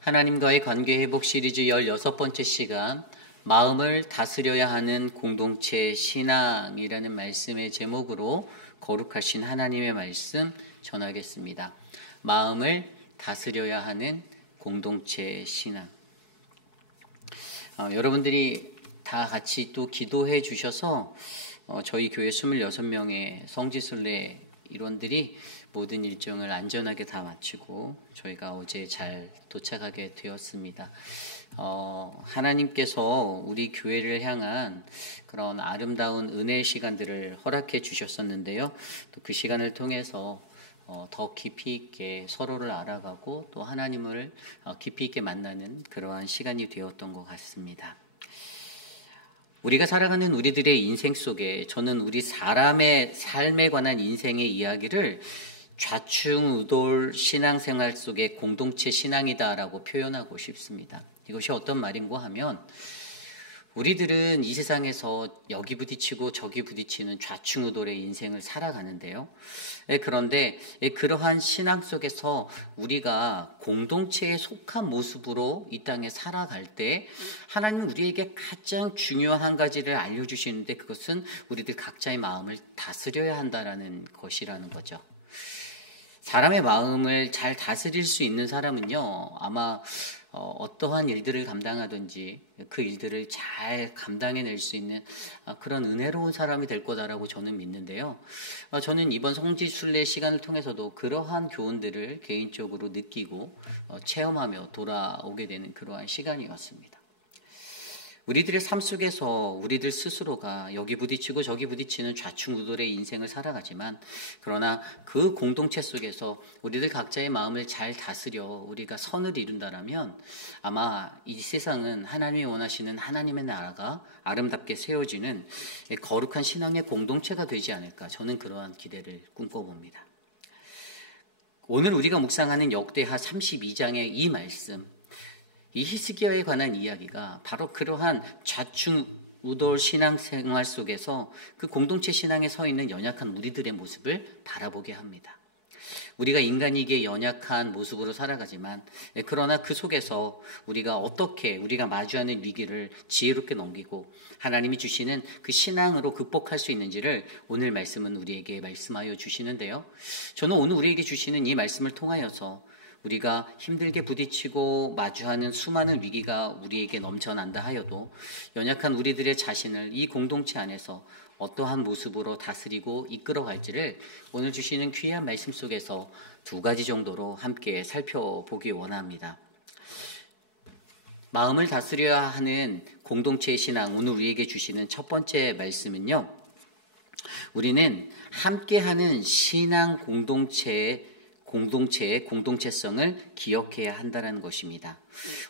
하나님과의 관계 회복 시리즈 16번째 시간, 마음을 다스려야 하는 공동체 신앙이라는 말씀의 제목으로 거룩하신 하나님의 말씀 전하겠습니다. 마음을 다스려야 하는 공동체 신앙. 여러분들이 다 같이 또 기도해 주셔서 저희 교회 26명의 성지순례 일원들이 모든 일정을 안전하게 다 마치고 저희가 어제 잘 도착하게 되었습니다. 하나님께서 우리 교회를 향한 그런 아름다운 은혜의 시간들을 허락해 주셨었는데요. 또 그 시간을 통해서 더 깊이 있게 서로를 알아가고 또 하나님을 깊이 있게 만나는 그러한 시간이 되었던 것 같습니다. 우리가 살아가는 우리들의 인생 속에 저는 우리 사람의 삶에 관한 인생의 이야기를 좌충우돌 신앙생활 속의 공동체 신앙이다라고 표현하고 싶습니다. 이것이 어떤 말인고 하면 우리들은 이 세상에서 여기 부딪히고 저기 부딪히는 좌충우돌의 인생을 살아가는데요. 그런데 그러한 신앙 속에서 우리가 공동체에 속한 모습으로 이 땅에 살아갈 때 하나님은 우리에게 가장 중요한 한 가지를 알려주시는데 그것은 우리들 각자의 마음을 다스려야 한다는 것이라는 거죠. 사람의 마음을 잘 다스릴 수 있는 사람은요, 아마 어떠한 일들을 감당하든지 그 일들을 잘 감당해낼 수 있는 그런 은혜로운 사람이 될 거다라고 저는 믿는데요. 저는 이번 성지순례 시간을 통해서도 그러한 교훈들을 개인적으로 느끼고 체험하며 돌아오게 되는 그러한 시간이었습니다. 우리들의 삶 속에서 우리들 스스로가 여기 부딪히고 저기 부딪히는 좌충우돌의 인생을 살아가지만 그러나 그 공동체 속에서 우리들 각자의 마음을 잘 다스려 우리가 선을 이룬다라면 아마 이 세상은 하나님이 원하시는 하나님의 나라가 아름답게 세워지는 거룩한 신앙의 공동체가 되지 않을까 저는 그러한 기대를 꿈꿔봅니다. 오늘 우리가 묵상하는 역대하 32장의 이 말씀 이 히스기야에 관한 이야기가 바로 그러한 좌충우돌 신앙생활 속에서 그 공동체 신앙에 서 있는 연약한 우리들의 모습을 바라보게 합니다. 우리가 인간이기에 연약한 모습으로 살아가지만 그러나 그 속에서 우리가 어떻게 우리가 마주하는 위기를 지혜롭게 넘기고 하나님이 주시는 그 신앙으로 극복할 수 있는지를 오늘 말씀은 우리에게 말씀하여 주시는데요. 저는 오늘 우리에게 주시는 이 말씀을 통하여서 우리가 힘들게 부딪히고 마주하는 수많은 위기가 우리에게 넘쳐난다 하여도 연약한 우리들의 자신을 이 공동체 안에서 어떠한 모습으로 다스리고 이끌어갈지를 오늘 주시는 귀한 말씀 속에서 두 가지 정도로 함께 살펴보기 원합니다. 마음을 다스려야 하는 공동체의 신앙, 오늘 우리에게 주시는 첫 번째 말씀은요. 우리는 함께하는 신앙 공동체의 공동체성을 기억해야 한다는 것입니다.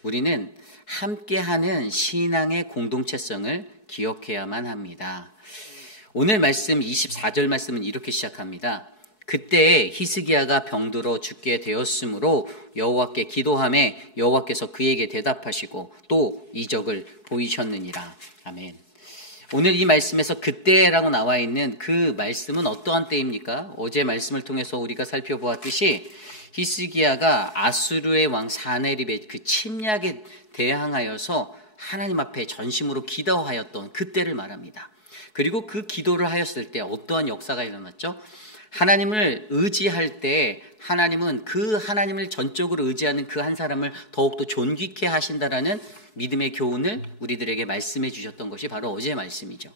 우리는 함께하는 신앙의 공동체성을 기억해야만 합니다. 오늘 말씀 24절 말씀은 이렇게 시작합니다. 그때 히스기야가 병들어 죽게 되었으므로 여호와께 기도하매 여호와께서 그에게 대답하시고 또 이적을 보이셨느니라. 아멘. 오늘 이 말씀에서 그때라고 나와 있는 그 말씀은 어떠한 때입니까? 어제 말씀을 통해서 우리가 살펴보았듯이 히스기야가 아수르의 왕 사네립의 그 침략에 대항하여서 하나님 앞에 전심으로 기도하였던 그때를 말합니다. 그리고 그 기도를 하였을 때 어떠한 역사가 일어났죠? 하나님을 의지할 때 하나님은 그 하나님을 전적으로 의지하는 그 한 사람을 더욱더 존귀케 하신다라는 믿음의 교훈을 우리들에게 말씀해 주셨던 것이 바로 어제의 말씀이죠.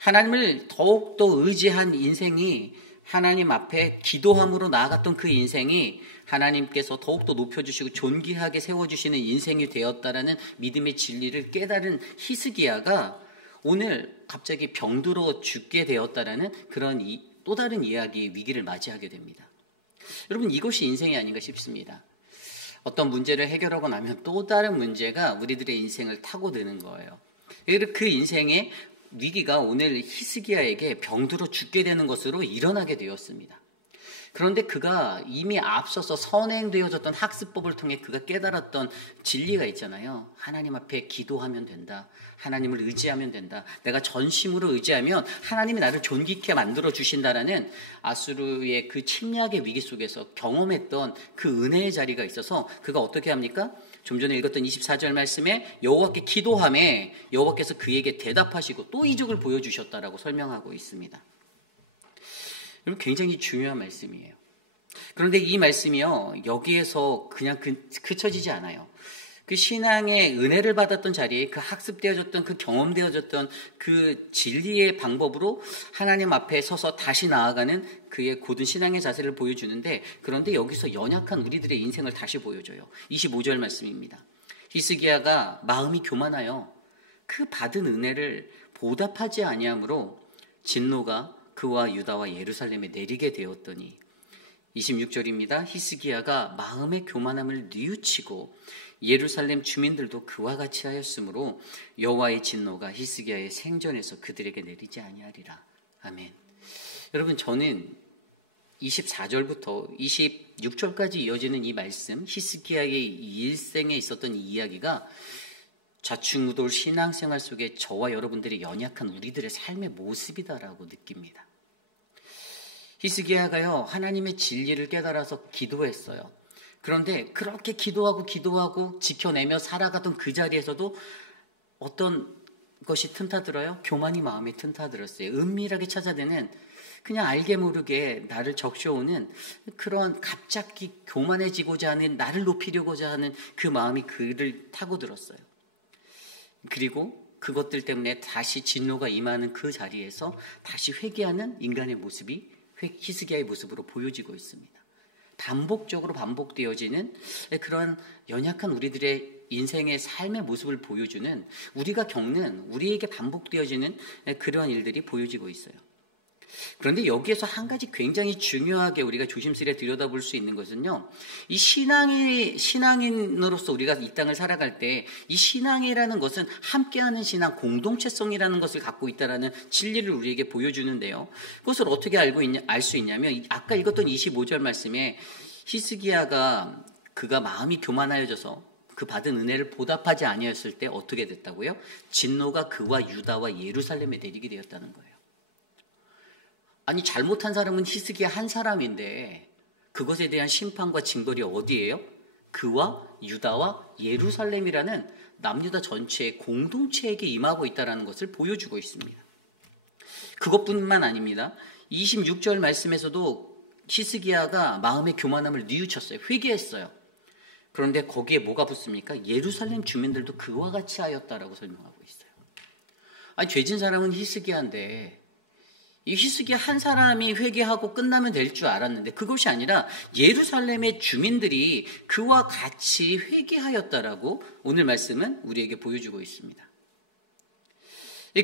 하나님을 더욱더 의지한 인생이 하나님 앞에 기도함으로 나아갔던 그 인생이 하나님께서 더욱더 높여주시고 존귀하게 세워주시는 인생이 되었다라는 믿음의 진리를 깨달은 히스기야가 오늘 갑자기 병들어 죽게 되었다라는 그런 또 다른 이야기의 위기를 맞이하게 됩니다. 여러분 이것이 인생이 아닌가 싶습니다. 어떤 문제를 해결하고 나면 또 다른 문제가 우리들의 인생을 타고 드는 거예요. 그 인생의 위기가 오늘 히스기야에게 병들어 죽게 되는 것으로 일어나게 되었습니다. 그런데 그가 이미 앞서서 선행되어졌던 학습법을 통해 그가 깨달았던 진리가 있잖아요. 하나님 앞에 기도하면 된다. 하나님을 의지하면 된다. 내가 전심으로 의지하면 하나님이 나를 존귀케 만들어 주신다라는 아수르의 그 침략의 위기 속에서 경험했던 그 은혜의 자리가 있어서 그가 어떻게 합니까? 좀 전에 읽었던 24절 말씀에 여호와께 기도하매 여호와께서 그에게 대답하시고 또 이적을 보여주셨다라고 설명하고 있습니다. 여러분, 굉장히 중요한 말씀이에요. 그런데 이 말씀이요, 여기에서 그냥 그쳐지지 않아요. 그 신앙의 은혜를 받았던 자리에 그 학습되어졌던 그 경험되어졌던 그 진리의 방법으로 하나님 앞에 서서 다시 나아가는 그의 고든 신앙의 자세를 보여주는데, 그런데 여기서 연약한 우리들의 인생을 다시 보여줘요. 25절 말씀입니다. 히스기야가 마음이 교만하여 그 받은 은혜를 보답하지 아니하므로 진노가 그와 유다와 예루살렘에 내리게 되었더니, 26절입니다. 히스기야가 마음의 교만함을 뉘우치고 예루살렘 주민들도 그와 같이 하였으므로 여호와의 진노가 히스기야의 생전에서 그들에게 내리지 아니하리라. 아멘. 여러분, 저는 24절부터 26절까지 이어지는 이 말씀, 히스기야의 일생에 있었던 이 이야기가 좌충우돌 신앙생활 속에 저와 여러분들의 연약한 우리들의 삶의 모습이다라고 느낍니다. 히스기야가요, 하나님의 진리를 깨달아서 기도했어요. 그런데 그렇게 기도하고 지켜내며 살아가던 그 자리에서도 어떤 것이 틈타들어요? 교만이 마음에 틈타들었어요. 은밀하게 찾아내는, 그냥 알게 모르게 나를 적셔오는 그런 갑자기 교만해지고자 하는, 나를 높이려고자 하는 그 마음이 그를 타고들었어요. 그리고 그것들 때문에 다시 진노가 임하는 그 자리에서 다시 회개하는 인간의 모습이 히스기야의 모습으로 보여지고 있습니다. 반복적으로 반복되어지는 그런 연약한 우리들의 인생의 삶의 모습을 보여주는, 우리가 겪는, 우리에게 반복되어지는 그러한 일들이 보여지고 있어요. 그런데 여기에서 한 가지 굉장히 중요하게 우리가 조심스레 들여다볼 수 있는 것은요, 이 신앙인으로서 우리가 이 땅을 살아갈 때 이 신앙이라는 것은 함께하는 신앙, 공동체성이라는 것을 갖고 있다는 진리를 우리에게 보여주는데요. 그것을 어떻게 알 수 있냐면, 아까 읽었던 25절 말씀에 히스기야가 그가 마음이 교만하여져서 그 받은 은혜를 보답하지 아니었을 때 어떻게 됐다고요? 진노가 그와 유다와 예루살렘에 내리게 되었다는 거예요. 아니, 잘못한 사람은 히스기야 한 사람인데 그것에 대한 심판과 징벌이 어디예요? 그와 유다와 예루살렘이라는 남유다 전체의 공동체에게 임하고 있다는 것을 보여주고 있습니다. 그것뿐만 아닙니다. 26절 말씀에서도 히스기야가 마음의 교만함을 뉘우쳤어요. 회개했어요. 그런데 거기에 뭐가 붙습니까? 예루살렘 주민들도 그와 같이 하였다라고 설명하고 있어요. 아니, 죄진 사람은 히스기야인데 이 히스기야 한 사람이 회개하고 끝나면 될 줄 알았는데 그것이 아니라 예루살렘의 주민들이 그와 같이 회개하였다라고 오늘 말씀은 우리에게 보여주고 있습니다.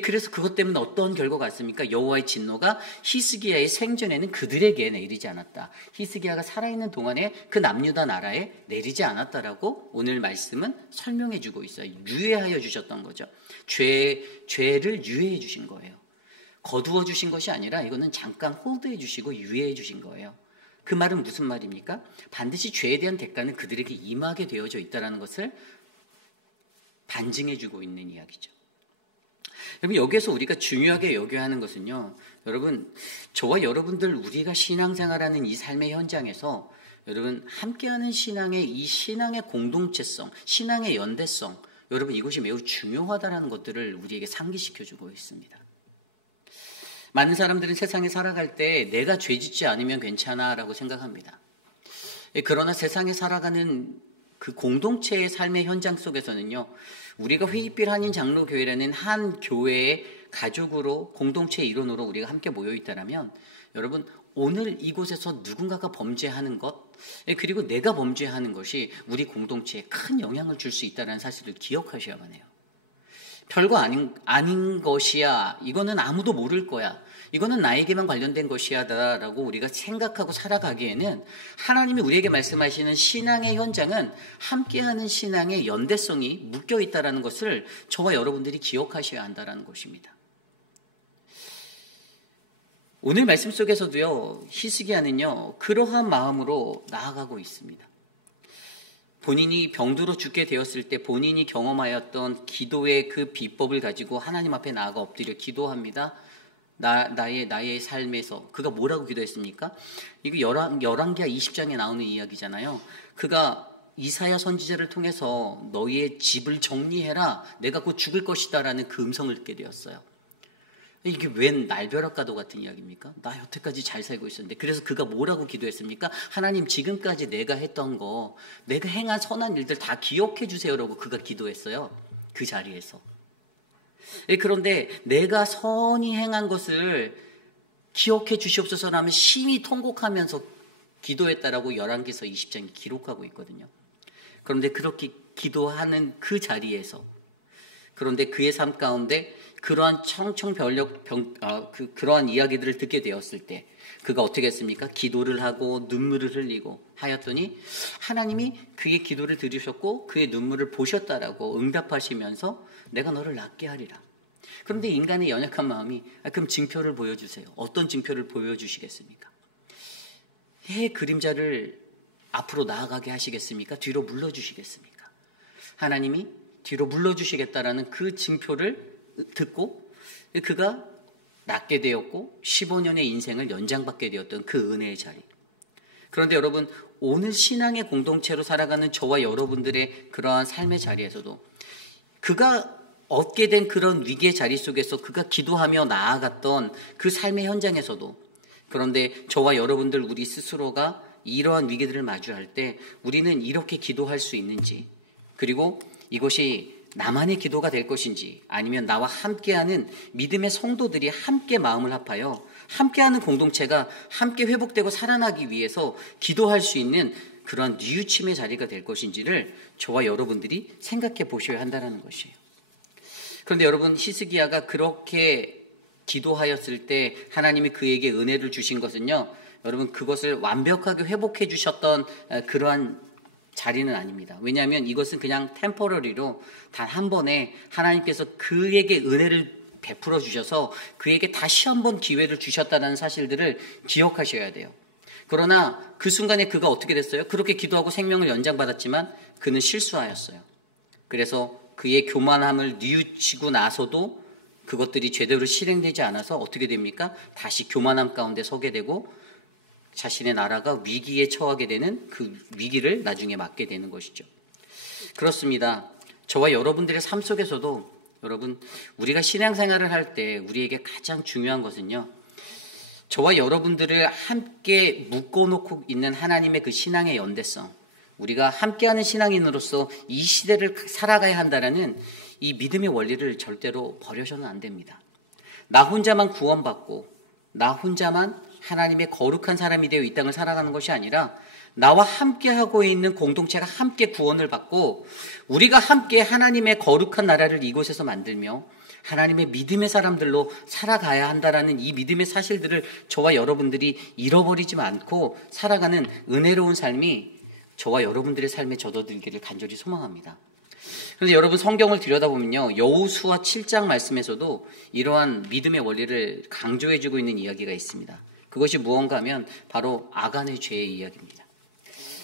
그래서 그것 때문에 어떤 결과가 왔습니까? 여호와의 진노가 히스기야의 생전에는 그들에게 내리지 않았다. 히스기야가 살아있는 동안에 그 남유다 나라에 내리지 않았다라고 오늘 말씀은 설명해 주고 있어요. 유예하여 주셨던 거죠. 죄를 유예해 주신 거예요. 거두어 주신 것이 아니라 이거는 잠깐 홀드해 주시고 유예해 주신 거예요. 그 말은 무슨 말입니까? 반드시 죄에 대한 대가는 그들에게 임하게 되어져 있다는 것을 반증해 주고 있는 이야기죠. 여러분, 여기에서 우리가 중요하게 여겨야 하는 것은요, 여러분, 저와 여러분들 우리가 신앙생활하는 이 삶의 현장에서 여러분 함께하는 이 신앙의 공동체성, 신앙의 연대성, 여러분 이것이 매우 중요하다는 것들을 우리에게 상기시켜주고 있습니다. 많은 사람들은 세상에 살아갈 때 내가 죄짓지 않으면 괜찮아라고 생각합니다. 그러나 세상에 살아가는 그 공동체의 삶의 현장 속에서는요, 우리가 회의빌 한인 장로교회라는 한 교회의 가족으로, 공동체의 일원으로 우리가 함께 모여 있다면, 여러분, 오늘 이곳에서 누군가가 범죄하는 것, 그리고 내가 범죄하는 것이 우리 공동체에 큰 영향을 줄 수 있다는 사실을 기억하셔야만 해요. 별거 아닌 것이야, 이거는 아무도 모를 거야, 이거는 나에게만 관련된 것이야 라고 우리가 생각하고 살아가기에는 하나님이 우리에게 말씀하시는 신앙의 현장은 함께하는 신앙의 연대성이 묶여 있다는 것을 저와 여러분들이 기억하셔야 한다는 것입니다. 오늘 말씀 속에서도요, 히스기야는요, 그러한 마음으로 나아가고 있습니다. 본인이 병들어 죽게 되었을 때 본인이 경험하였던 기도의 그 비법을 가지고 하나님 앞에 나아가 엎드려 기도합니다. 나의 삶에서 그가 뭐라고 기도했습니까? 이거 열왕기하 20장에 나오는 이야기잖아요. 그가 이사야 선지자를 통해서 너희의 집을 정리해라. 내가 곧 죽을 것이다라는 그 음성을 듣게 되었어요. 이게 웬 날벼락과도 같은 이야기입니까? 나 여태까지 잘 살고 있었는데. 그래서 그가 뭐라고 기도했습니까? 하나님, 지금까지 내가 했던 거, 내가 행한 선한 일들 다 기억해 주세요라고 그가 기도했어요. 그 자리에서. 그런데 내가 선히 행한 것을 기억해 주시옵소서라면 심히 통곡하면서 기도했다라고 열왕기서 20장이 기록하고 있거든요. 그런데 그렇게 기도하는 그 자리에서, 그런데 그의 삶 가운데 그러한 그러한 이야기들을 듣게 되었을 때 그가 어떻게 했습니까? 기도를 하고 눈물을 흘리고 하였더니 하나님이 그의 기도를 들으셨고 그의 눈물을 보셨다라고 응답하시면서 내가 너를 낫게 하리라. 그런데 인간의 연약한 마음이 그럼 징표를 보여주세요. 어떤 징표를 보여주시겠습니까? 해의 그림자를 앞으로 나아가게 하시겠습니까? 뒤로 물러주시겠습니까? 하나님이 뒤로 물러주시겠다라는 그 징표를 듣고 그가 낫게 되었고 15년의 인생을 연장받게 되었던 그 은혜의 자리. 그런데 여러분, 오늘 신앙의 공동체로 살아가는 저와 여러분들의 그러한 삶의 자리에서도 그가 얻게 된 그런 위기의 자리 속에서 그가 기도하며 나아갔던 그 삶의 현장에서도, 그런데 저와 여러분들 우리 스스로가 이러한 위기들을 마주할 때 우리는 이렇게 기도할 수 있는지, 그리고 이것이 나만의 기도가 될 것인지 아니면 나와 함께하는 믿음의 성도들이 함께 마음을 합하여 함께하는 공동체가 함께 회복되고 살아나기 위해서 기도할 수 있는 그런 뉘우침의 자리가 될 것인지를 저와 여러분들이 생각해 보셔야 한다는 것이에요. 그런데 여러분, 히스기야가 그렇게 기도하였을 때 하나님이 그에게 은혜를 주신 것은요, 여러분, 그것을 완벽하게 회복해 주셨던 그러한 자리는 아닙니다. 왜냐하면 이것은 그냥 템포러리로 단 한 번에 하나님께서 그에게 은혜를 베풀어 주셔서 그에게 다시 한번 기회를 주셨다는 사실들을 기억하셔야 돼요. 그러나 그 순간에 그가 어떻게 됐어요? 그렇게 기도하고 생명을 연장받았지만 그는 실수하였어요. 그래서 그의 교만함을 뉘우치고 나서도 그것들이 제대로 실행되지 않아서 어떻게 됩니까? 다시 교만함 가운데 서게 되고 자신의 나라가 위기에 처하게 되는 그 위기를 나중에 맞게 되는 것이죠. 그렇습니다. 저와 여러분들의 삶 속에서도 여러분, 우리가 신앙생활을 할 때 우리에게 가장 중요한 것은요, 저와 여러분들을 함께 묶어놓고 있는 하나님의 그 신앙의 연대성, 우리가 함께하는 신앙인으로서 이 시대를 살아가야 한다는 이 믿음의 원리를 절대로 버려서는 안 됩니다. 나 혼자만 구원받고 나 혼자만 하나님의 거룩한 사람이 되어 이 땅을 살아가는 것이 아니라 나와 함께하고 있는 공동체가 함께 구원을 받고 우리가 함께 하나님의 거룩한 나라를 이곳에서 만들며 하나님의 믿음의 사람들로 살아가야 한다는 이 믿음의 사실들을 저와 여러분들이 잃어버리지 않고 살아가는 은혜로운 삶이 저와 여러분들의 삶에 젖어들기를 간절히 소망합니다. 그런데 여러분, 성경을 들여다보면요, 여호수아 7장 말씀에서도 이러한 믿음의 원리를 강조해주고 있는 이야기가 있습니다. 그것이 무언가 하면 바로 아간의 죄의 이야기입니다.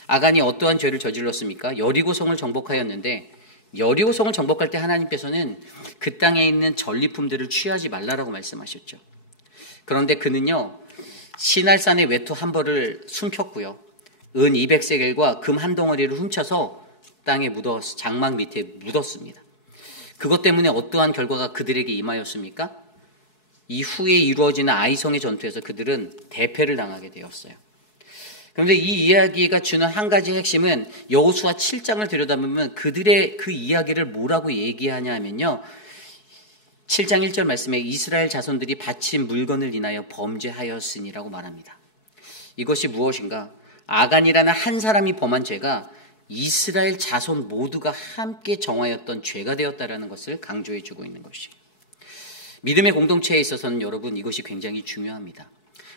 아간이 어떠한 죄를 저질렀습니까? 여리고성을 정복하였는데 여리고성을 정복할 때 하나님께서는 그 땅에 있는 전리품들을 취하지 말라라고 말씀하셨죠. 그런데 그는요, 시날산의 외투 한 벌을 숨겼고요, 은 200세겔과 금 한 덩어리를 훔쳐서 땅에 장막 밑에 묻었습니다. 그것 때문에 어떠한 결과가 그들에게 임하였습니까? 이후에 이루어지는 아이성의 전투에서 그들은 대패를 당하게 되었어요. 그런데 이 이야기가 주는 한 가지 핵심은 여호수아 7장을 들여다보면 그들의 그 이야기를 뭐라고 얘기하냐 하면요, 7장 1절 말씀에 이스라엘 자손들이 바친 물건을 인하여 범죄하였으니라고 말합니다. 이것이 무엇인가? 아간이라는 한 사람이 범한 죄가 이스라엘 자손 모두가 함께 정하였던 죄가 되었다라는 것을 강조해 주고 있는 것이에요. 믿음의 공동체에 있어서는 여러분, 이것이 굉장히 중요합니다.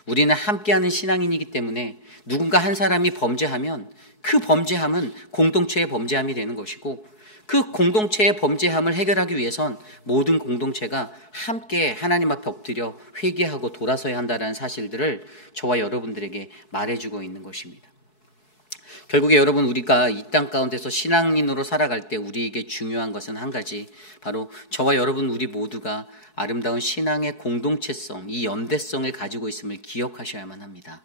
우리는 함께하는 신앙인이기 때문에 누군가 한 사람이 범죄하면 그 범죄함은 공동체의 범죄함이 되는 것이고, 그 공동체의 범죄함을 해결하기 위해선 모든 공동체가 함께 하나님 앞에 엎드려 회개하고 돌아서야 한다는 사실들을 저와 여러분들에게 말해주고 있는 것입니다. 결국에 여러분, 우리가 이 땅 가운데서 신앙인으로 살아갈 때 우리에게 중요한 것은 한 가지, 바로 저와 여러분 우리 모두가 아름다운 신앙의 공동체성, 이 연대성을 가지고 있음을 기억하셔야만 합니다.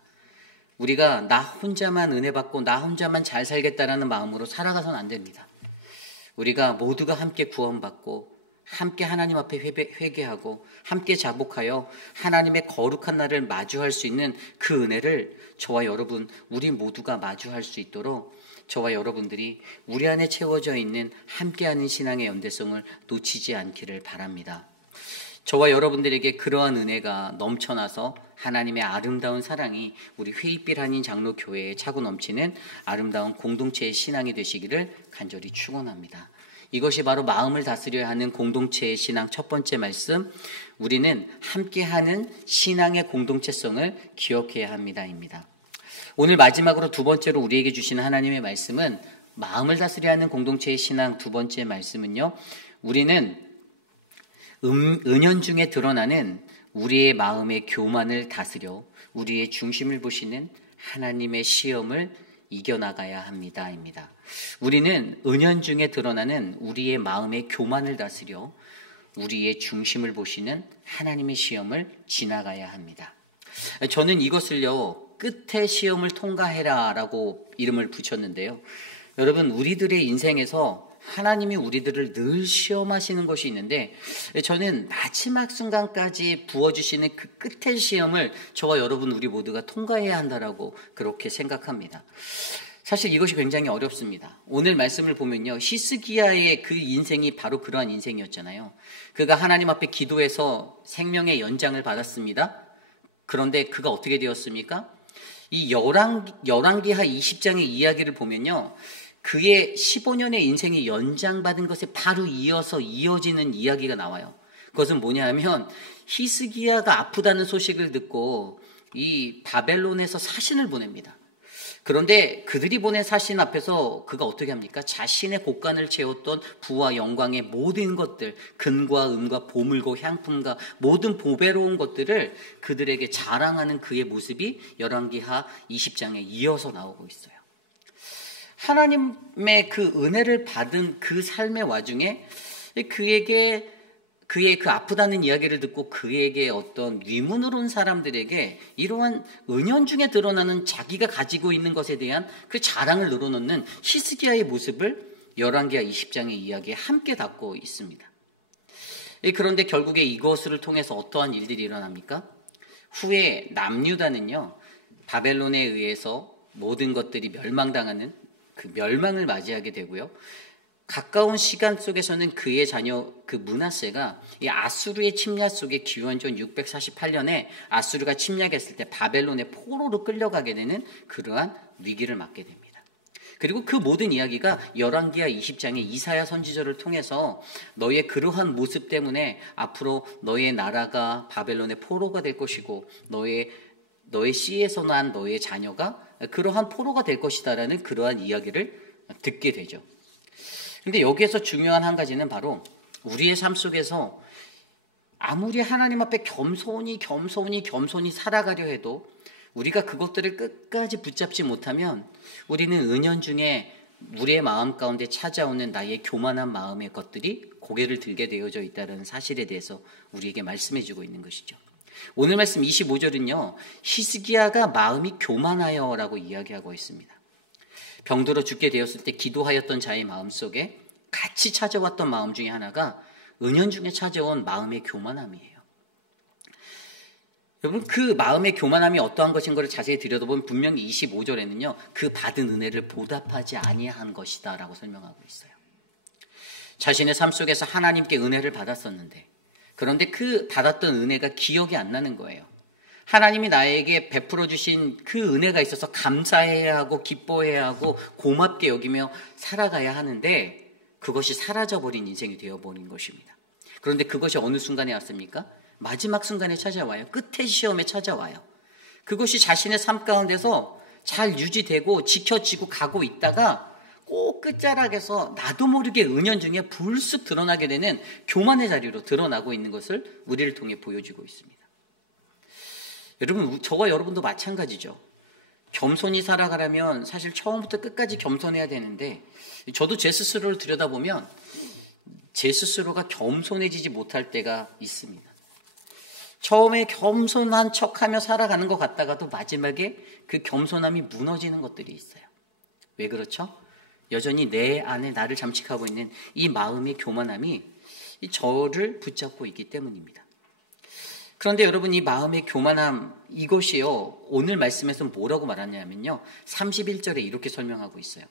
우리가 나 혼자만 은혜 받고 나 혼자만 잘 살겠다라는 마음으로 살아가서는 안 됩니다. 우리가 모두가 함께 구원받고 함께 하나님 앞에 회개하고 함께 자복하여 하나님의 거룩한 날을 마주할 수 있는 그 은혜를 저와 여러분 우리 모두가 마주할 수 있도록 저와 여러분들이 우리 안에 채워져 있는 함께하는 신앙의 연대성을 놓치지 않기를 바랍니다. 저와 여러분들에게 그러한 은혜가 넘쳐나서 하나님의 아름다운 사랑이 우리 회입빌 한인 장로교회에 차고 넘치는 아름다운 공동체의 신앙이 되시기를 간절히 축원합니다. 이것이 바로 마음을 다스려야 하는 공동체의 신앙 첫 번째 말씀, 우리는 함께하는 신앙의 공동체성을 기억해야 합니다입니다. 오늘 마지막으로 두 번째로 우리에게 주시는 하나님의 말씀은 마음을 다스려야 하는 공동체의 신앙 두 번째 말씀은요, 우리는 은연중에 드러나는 우리의 마음의 교만을 다스려 우리의 중심을 보시는 하나님의 시험을 이겨나가야 합니다입니다. 우리는 은연중에 드러나는 우리의 마음의 교만을 다스려 우리의 중심을 보시는 하나님의 시험을 지나가야 합니다. 저는 이것을요, 끝의 시험을 통과해라 라고 이름을 붙였는데요. 여러분, 우리들의 인생에서 하나님이 우리들을 늘 시험하시는 것이 있는데, 저는 마지막 순간까지 부어주시는 그 끝의 시험을 저와 여러분 우리 모두가 통과해야 한다라고 그렇게 생각합니다. 사실 이것이 굉장히 어렵습니다. 오늘 말씀을 보면요, 히스기야의 그 인생이 바로 그러한 인생이었잖아요. 그가 하나님 앞에 기도해서 생명의 연장을 받았습니다. 그런데 그가 어떻게 되었습니까? 이 열왕기하 20장의 이야기를 보면요, 그의 15년의 인생이 연장받은 것에 바로 이어지는 이야기가 나와요. 그것은 뭐냐 하면, 히스기야가 아프다는 소식을 듣고 이 바벨론에서 사신을 보냅니다. 그런데 그들이 보낸 사신 앞에서 그가 어떻게 합니까? 자신의 곳간을 채웠던 부와 영광의 모든 것들, 금과 은과 보물과 향품과 모든 보배로운 것들을 그들에게 자랑하는 그의 모습이 열왕기하 20장에 이어서 나오고 있어요. 하나님의 그 은혜를 받은 그 삶의 와중에 그의 그 아프다는 이야기를 듣고 그에게 어떤 위문으로 온 사람들에게 이러한 은연중에 드러나는 자기가 가지고 있는 것에 대한 그 자랑을 늘어놓는 히스기야의 모습을 열왕기하 20장의 이야기에 함께 담고 있습니다. 그런데 결국에 이것을 통해서 어떠한 일들이 일어납니까? 후에 남유다는요, 바벨론에 의해서 모든 것들이 멸망당하는 그 멸망을 맞이하게 되고요. 가까운 시간 속에서는 그의 자녀 그 므낫세가 이 아수르의 침략 속에 기원전 648년에 아수르가 침략했을 때 바벨론의 포로로 끌려가게 되는 그러한 위기를 맞게 됩니다. 그리고 그 모든 이야기가 열왕기하 20장의 이사야 선지자를 통해서 너의 그러한 모습 때문에 앞으로 너의 나라가 바벨론의 포로가 될 것이고 너의 씨에서 난 너의 자녀가 그러한 포로가 될 것이다라는 그러한 이야기를 듣게 되죠. 근데 여기에서 중요한 한 가지는 바로 우리의 삶 속에서 아무리 하나님 앞에 겸손히 살아가려 해도 우리가 그것들을 끝까지 붙잡지 못하면 우리는 은연중에 우리의 마음 가운데 찾아오는 나의 교만한 마음의 것들이 고개를 들게 되어져 있다는 사실에 대해서 우리에게 말씀해 주고 있는 것이죠. 오늘 말씀 25절은요, 히스기야가 마음이 교만하여라고 이야기하고 있습니다. 병들어 죽게 되었을 때 기도하였던 자의 마음속에 같이 찾아왔던 마음 중에 하나가 은연중에 찾아온 마음의 교만함이에요. 여러분, 그 마음의 교만함이 어떠한 것인 것을 자세히 들여다보면 분명히 25절에는요, 그 받은 은혜를 보답하지 아니한 것이다 라고 설명하고 있어요. 자신의 삶 속에서 하나님께 은혜를 받았었는데, 그런데 그 받았던 은혜가 기억이 안 나는 거예요. 하나님이 나에게 베풀어 주신 그 은혜가 있어서 감사해야 하고 기뻐해야 하고 고맙게 여기며 살아가야 하는데 그것이 사라져버린 인생이 되어버린 것입니다. 그런데 그것이 어느 순간에 왔습니까? 마지막 순간에 찾아와요. 끝의 시험에 찾아와요. 그것이 자신의 삶 가운데서 잘 유지되고 지켜지고 가고 있다가 꼭 끝자락에서 나도 모르게 은연중에 불쑥 드러나게 되는 교만의 자리로 드러나고 있는 것을 우리를 통해 보여주고 있습니다. 여러분, 저와 여러분도 마찬가지죠. 겸손히 살아가려면 사실 처음부터 끝까지 겸손해야 되는데, 저도 제 스스로를 들여다보면 제 스스로가 겸손해지지 못할 때가 있습니다. 처음에 겸손한 척하며 살아가는 것 같다가도 마지막에 그 겸손함이 무너지는 것들이 있어요. 왜 그렇죠? 여전히 내 안에 나를 잠식하고 있는 이 마음의 교만함이 저를 붙잡고 있기 때문입니다. 그런데 여러분, 이 마음의 교만함, 이것이요, 오늘 말씀에서 뭐라고 말하냐면요, 31절에 이렇게 설명하고 있어요.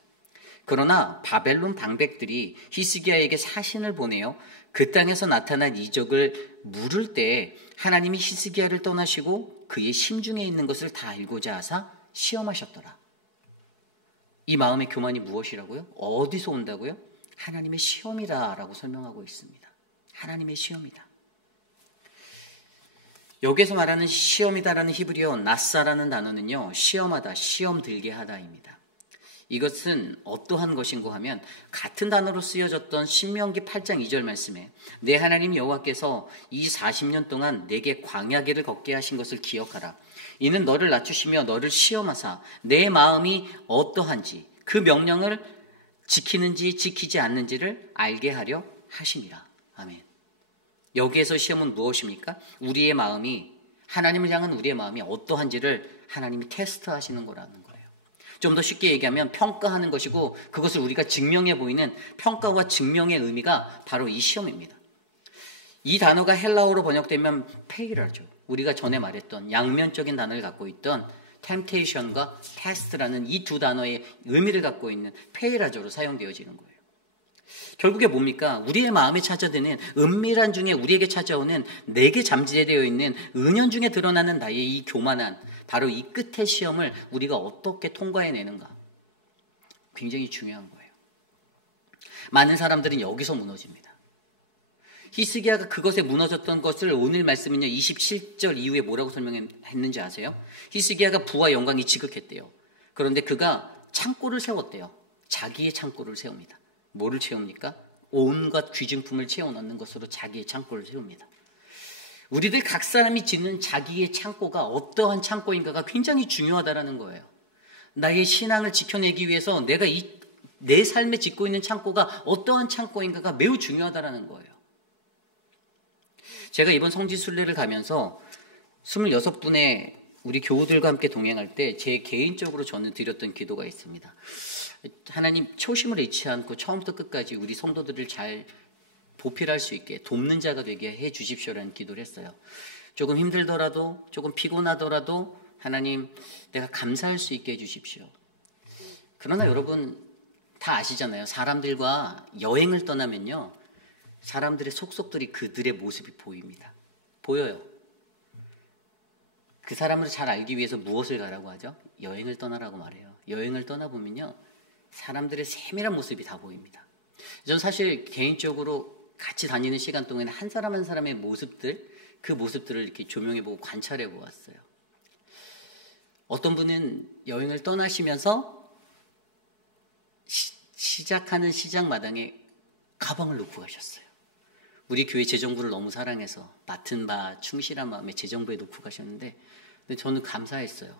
그러나 바벨론 방백들이 히스기야에게 사신을 보내어 그 땅에서 나타난 이적을 물을 때 하나님이 히스기야를 떠나시고 그의 심중에 있는 것을 다 알고자 하사 시험하셨더라. 이 마음의 교만이 무엇이라고요? 어디서 온다고요? 하나님의 시험이다라고 설명하고 있습니다. 하나님의 시험이다. 여기서 말하는 시험이다라는 히브리어 나사라는 단어는요, 시험하다, 시험 들게 하다입니다. 이것은 어떠한 것인고 하면 같은 단어로 쓰여졌던 신명기 8장 2절 말씀에 내 하나님 여호와께서 이 40년 동안 내게 광야길을 걷게 하신 것을 기억하라. 이는 너를 낮추시며 너를 시험하사 내 마음이 어떠한지 그 명령을 지키는지 지키지 않는지를 알게 하려 하심이라. 아멘. 여기에서 시험은 무엇입니까? 우리의 마음이, 하나님을 향한 우리의 마음이 어떠한지를 하나님이 테스트하시는 거라는 거예요. 좀 더 쉽게 얘기하면 평가하는 것이고, 그것을 우리가 증명해 보이는 평가와 증명의 의미가 바로 이 시험입니다. 이 단어가 헬라어로 번역되면 페이라죠. 우리가 전에 말했던 양면적인 단어를 갖고 있던 temptation과 test라는 이 두 단어의 의미를 갖고 있는 페이라조로 사용되어지는 거예요. 결국에 뭡니까? 우리의 마음에 찾아드는 은밀한 중에 우리에게 찾아오는 내게 잠재되어 있는 은연중에 드러나는 나의 이 교만한, 바로 이 끝의 시험을 우리가 어떻게 통과해내는가, 굉장히 중요한 거예요. 많은 사람들은 여기서 무너집니다. 히스기야가 그것에 무너졌던 것을 오늘 말씀은요, 27절 이후에 뭐라고 설명했는지 아세요? 히스기야가 부와 영광이 지극했대요. 그런데 그가 창고를 세웠대요. 자기의 창고를 세웁니다. 뭐를 채웁니까? 온갖 귀중품을 채워넣는 것으로 자기의 창고를 세웁니다. 우리들 각 사람이 짓는 자기의 창고가 어떠한 창고인가가 굉장히 중요하다라는 거예요. 나의 신앙을 지켜내기 위해서 내가 내 삶에 짓고 있는 창고가 어떠한 창고인가가 매우 중요하다라는 거예요. 제가 이번 성지순례를 가면서 26분의 우리 교우들과 함께 동행할 때 제 개인적으로 저는 드렸던 기도가 있습니다. 하나님, 초심을 잃지 않고 처음부터 끝까지 우리 성도들을 잘 보필할 수 있게 돕는 자가 되게 해 주십시오라는 기도를 했어요. 조금 힘들더라도, 조금 피곤하더라도 하나님, 내가 감사할 수 있게 해 주십시오. 그러나 여러분 다 아시잖아요. 사람들과 여행을 떠나면요, 사람들의 속속들이 그들의 모습이 보입니다. 보여요. 그 사람을 잘 알기 위해서 무엇을 가라고 하죠? 여행을 떠나라고 말해요. 여행을 떠나보면요, 사람들의 세밀한 모습이 다 보입니다. 저는 사실 개인적으로 같이 다니는 시간 동안에 한 사람 한 사람의 모습들, 그 모습들을 이렇게 조명해보고 관찰해보고 왔어요. 어떤 분은 여행을 떠나시면서 시작하는 시장 마당에 가방을 놓고 가셨어요. 우리 교회 재정부를 너무 사랑해서 맡은 바 충실한 마음에 재정부에 놓고 가셨는데, 근데 저는 감사했어요.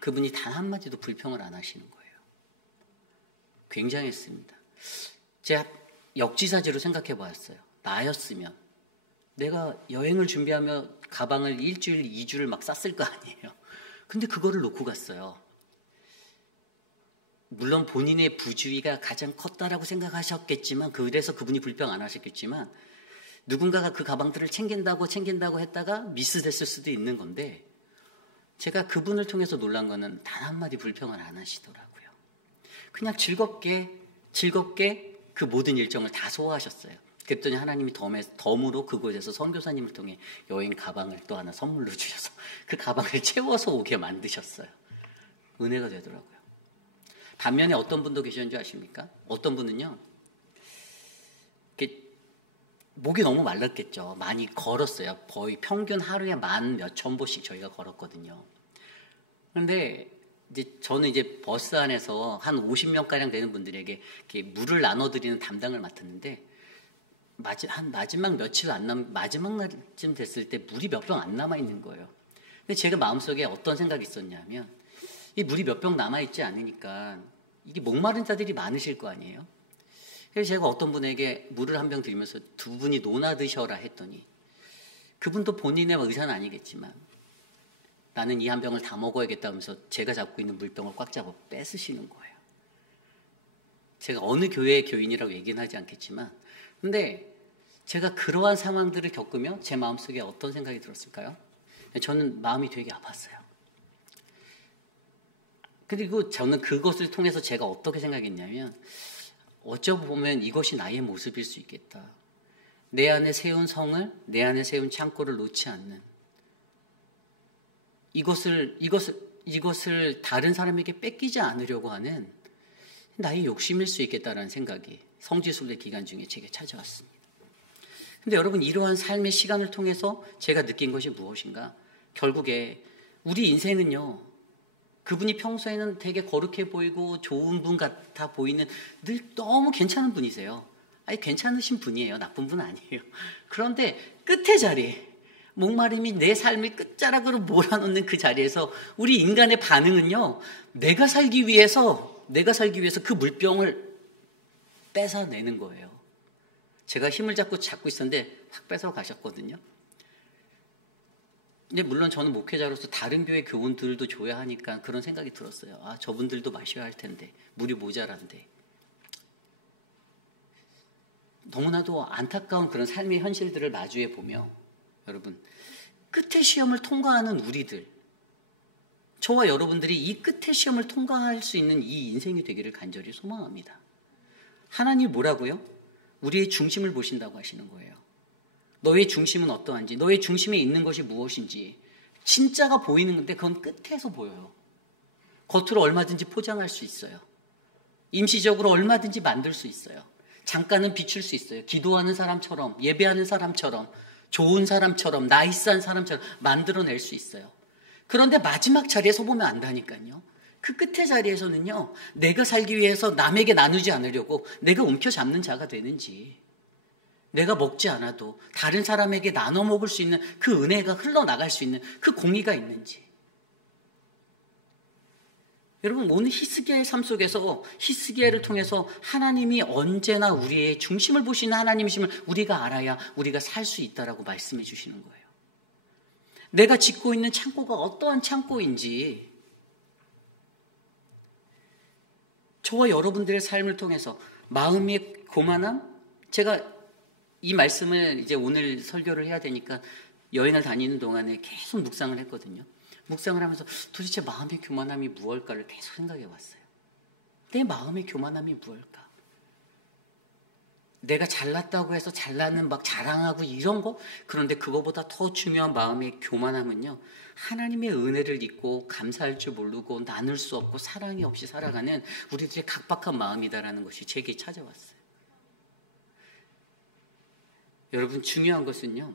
그분이 단 한마디도 불평을 안 하시는 거예요. 굉장했습니다. 제가 역지사지로 생각해 보았어요. 나였으면 내가 여행을 준비하며 가방을 1주일, 2주를 막 쌌을 거 아니에요. 근데 그거를 놓고 갔어요. 물론 본인의 부주의가 가장 컸다라고 생각하셨겠지만, 그래서 그분이 불평 안 하셨겠지만, 누군가가 그 가방들을 챙긴다고 했다가 미스됐을 수도 있는 건데, 제가 그분을 통해서 놀란 거는 단 한마디 불평을 안 하시더라고요. 그냥 즐겁게 그 모든 일정을 다 소화하셨어요. 그랬더니 하나님이 덤으로 그곳에서 선교사님을 통해 여행 가방을 또 하나 선물로 주셔서 그 가방을 채워서 오게 만드셨어요. 은혜가 되더라고요. 반면에 어떤 분도 계셨는지 아십니까? 어떤 분은요, 목이 너무 말랐겠죠. 많이 걸었어요. 거의 평균 하루에 10,000몇 천 보씩 저희가 걸었거든요. 그런데 이제 저는 이제 버스 안에서 한 50명가량 되는 분들에게 이렇게 물을 나눠드리는 담당을 맡았는데, 마지막 며칠 마지막 날쯤 됐을 때 물이 몇 병 안 남아있는 거예요. 근데 제가 마음속에 어떤 생각이 있었냐면, 이 물이 몇 병 남아있지 않으니까 이게 목마른 자들이 많으실 거 아니에요. 그래서 제가 어떤 분에게 물을 한 병 드리면서 두 분이 논아 드셔라 했더니, 그분도 본인의 의사는 아니겠지만 나는 이 한 병을 다 먹어야겠다면서 제가 잡고 있는 물병을 꽉 잡아 뺏으시는 거예요. 제가 어느 교회의 교인이라고 얘기는 하지 않겠지만, 근데 제가 그러한 상황들을 겪으며 제 마음속에 어떤 생각이 들었을까요? 저는 마음이 되게 아팠어요. 그리고 저는 그것을 통해서 제가 어떻게 생각했냐면, 어쩌보면 이것이 나의 모습일 수 있겠다. 내 안에 세운 성을, 내 안에 세운 창고를 놓지 않는, 이것을 다른 사람에게 뺏기지 않으려고 하는 나의 욕심일 수 있겠다라는 생각이 성지순례 기간 중에 제게 찾아왔습니다. 근데 여러분, 이러한 삶의 시간을 통해서 제가 느낀 것이 무엇인가? 결국에 우리 인생은요, 그분이 평소에는 되게 거룩해 보이고 좋은 분 같아 보이는, 늘 너무 괜찮은 분이세요. 아니, 괜찮으신 분이에요. 나쁜 분 아니에요. 그런데 끝의 자리에, 목마름이 내 삶의 끝자락으로 몰아넣는 그 자리에서 우리 인간의 반응은요, 내가 살기 위해서 그 물병을 뺏어내는 거예요. 제가 힘을 잡고 있었는데 확 뺏어 가셨거든요. 근데 물론 저는 목회자로서 다른 교회 교원들도 줘야 하니까 그런 생각이 들었어요. 아, 저분들도 마셔야 할 텐데, 물이 모자란데. 너무나도 안타까운 그런 삶의 현실들을 마주해 보며, 여러분, 끝의 시험을 통과하는 우리들, 저와 여러분들이 이 끝의 시험을 통과할 수 있는 이 인생이 되기를 간절히 소망합니다. 하나님이 뭐라고요? 우리의 중심을 보신다고 하시는 거예요. 너의 중심은 어떠한지, 너의 중심에 있는 것이 무엇인지, 진짜가 보이는 건데 그건 끝에서 보여요. 겉으로 얼마든지 포장할 수 있어요. 임시적으로 얼마든지 만들 수 있어요. 잠깐은 비출 수 있어요. 기도하는 사람처럼, 예배하는 사람처럼, 좋은 사람처럼, 나이스한 사람처럼 만들어낼 수 있어요. 그런데 마지막 자리에 서보면 안다니까요. 그 끝의 자리에서는요, 내가 살기 위해서 남에게 나누지 않으려고 내가 움켜잡는 자가 되는지, 내가 먹지 않아도 다른 사람에게 나눠 먹을 수 있는 그 은혜가 흘러나갈 수 있는 그 공의가 있는지. 여러분, 오늘 히스기야의 삶 속에서 히스기야를 통해서 하나님이 언제나 우리의 중심을 보시는 하나님이심을 우리가 알아야 우리가 살 수 있다라고 말씀해 주시는 거예요. 내가 짓고 있는 창고가 어떠한 창고인지, 저와 여러분들의 삶을 통해서 마음의 교만함, 제가 이 말씀을 이제 오늘 설교를 해야 되니까 여행을 다니는 동안에 계속 묵상을 했거든요. 묵상을 하면서 도대체 마음의 교만함이 무엇일까를 계속 생각해 왔어요. 내 마음의 교만함이 무엇일까? 내가 잘났다고 해서 잘나는 막 자랑하고 이런 거? 그런데 그거보다 더 중요한 마음의 교만함은요, 하나님의 은혜를 잊고 감사할 줄 모르고 나눌 수 없고 사랑이 없이 살아가는 우리들의 각박한 마음이다라는 것이 제게 찾아왔어요. 여러분, 중요한 것은요,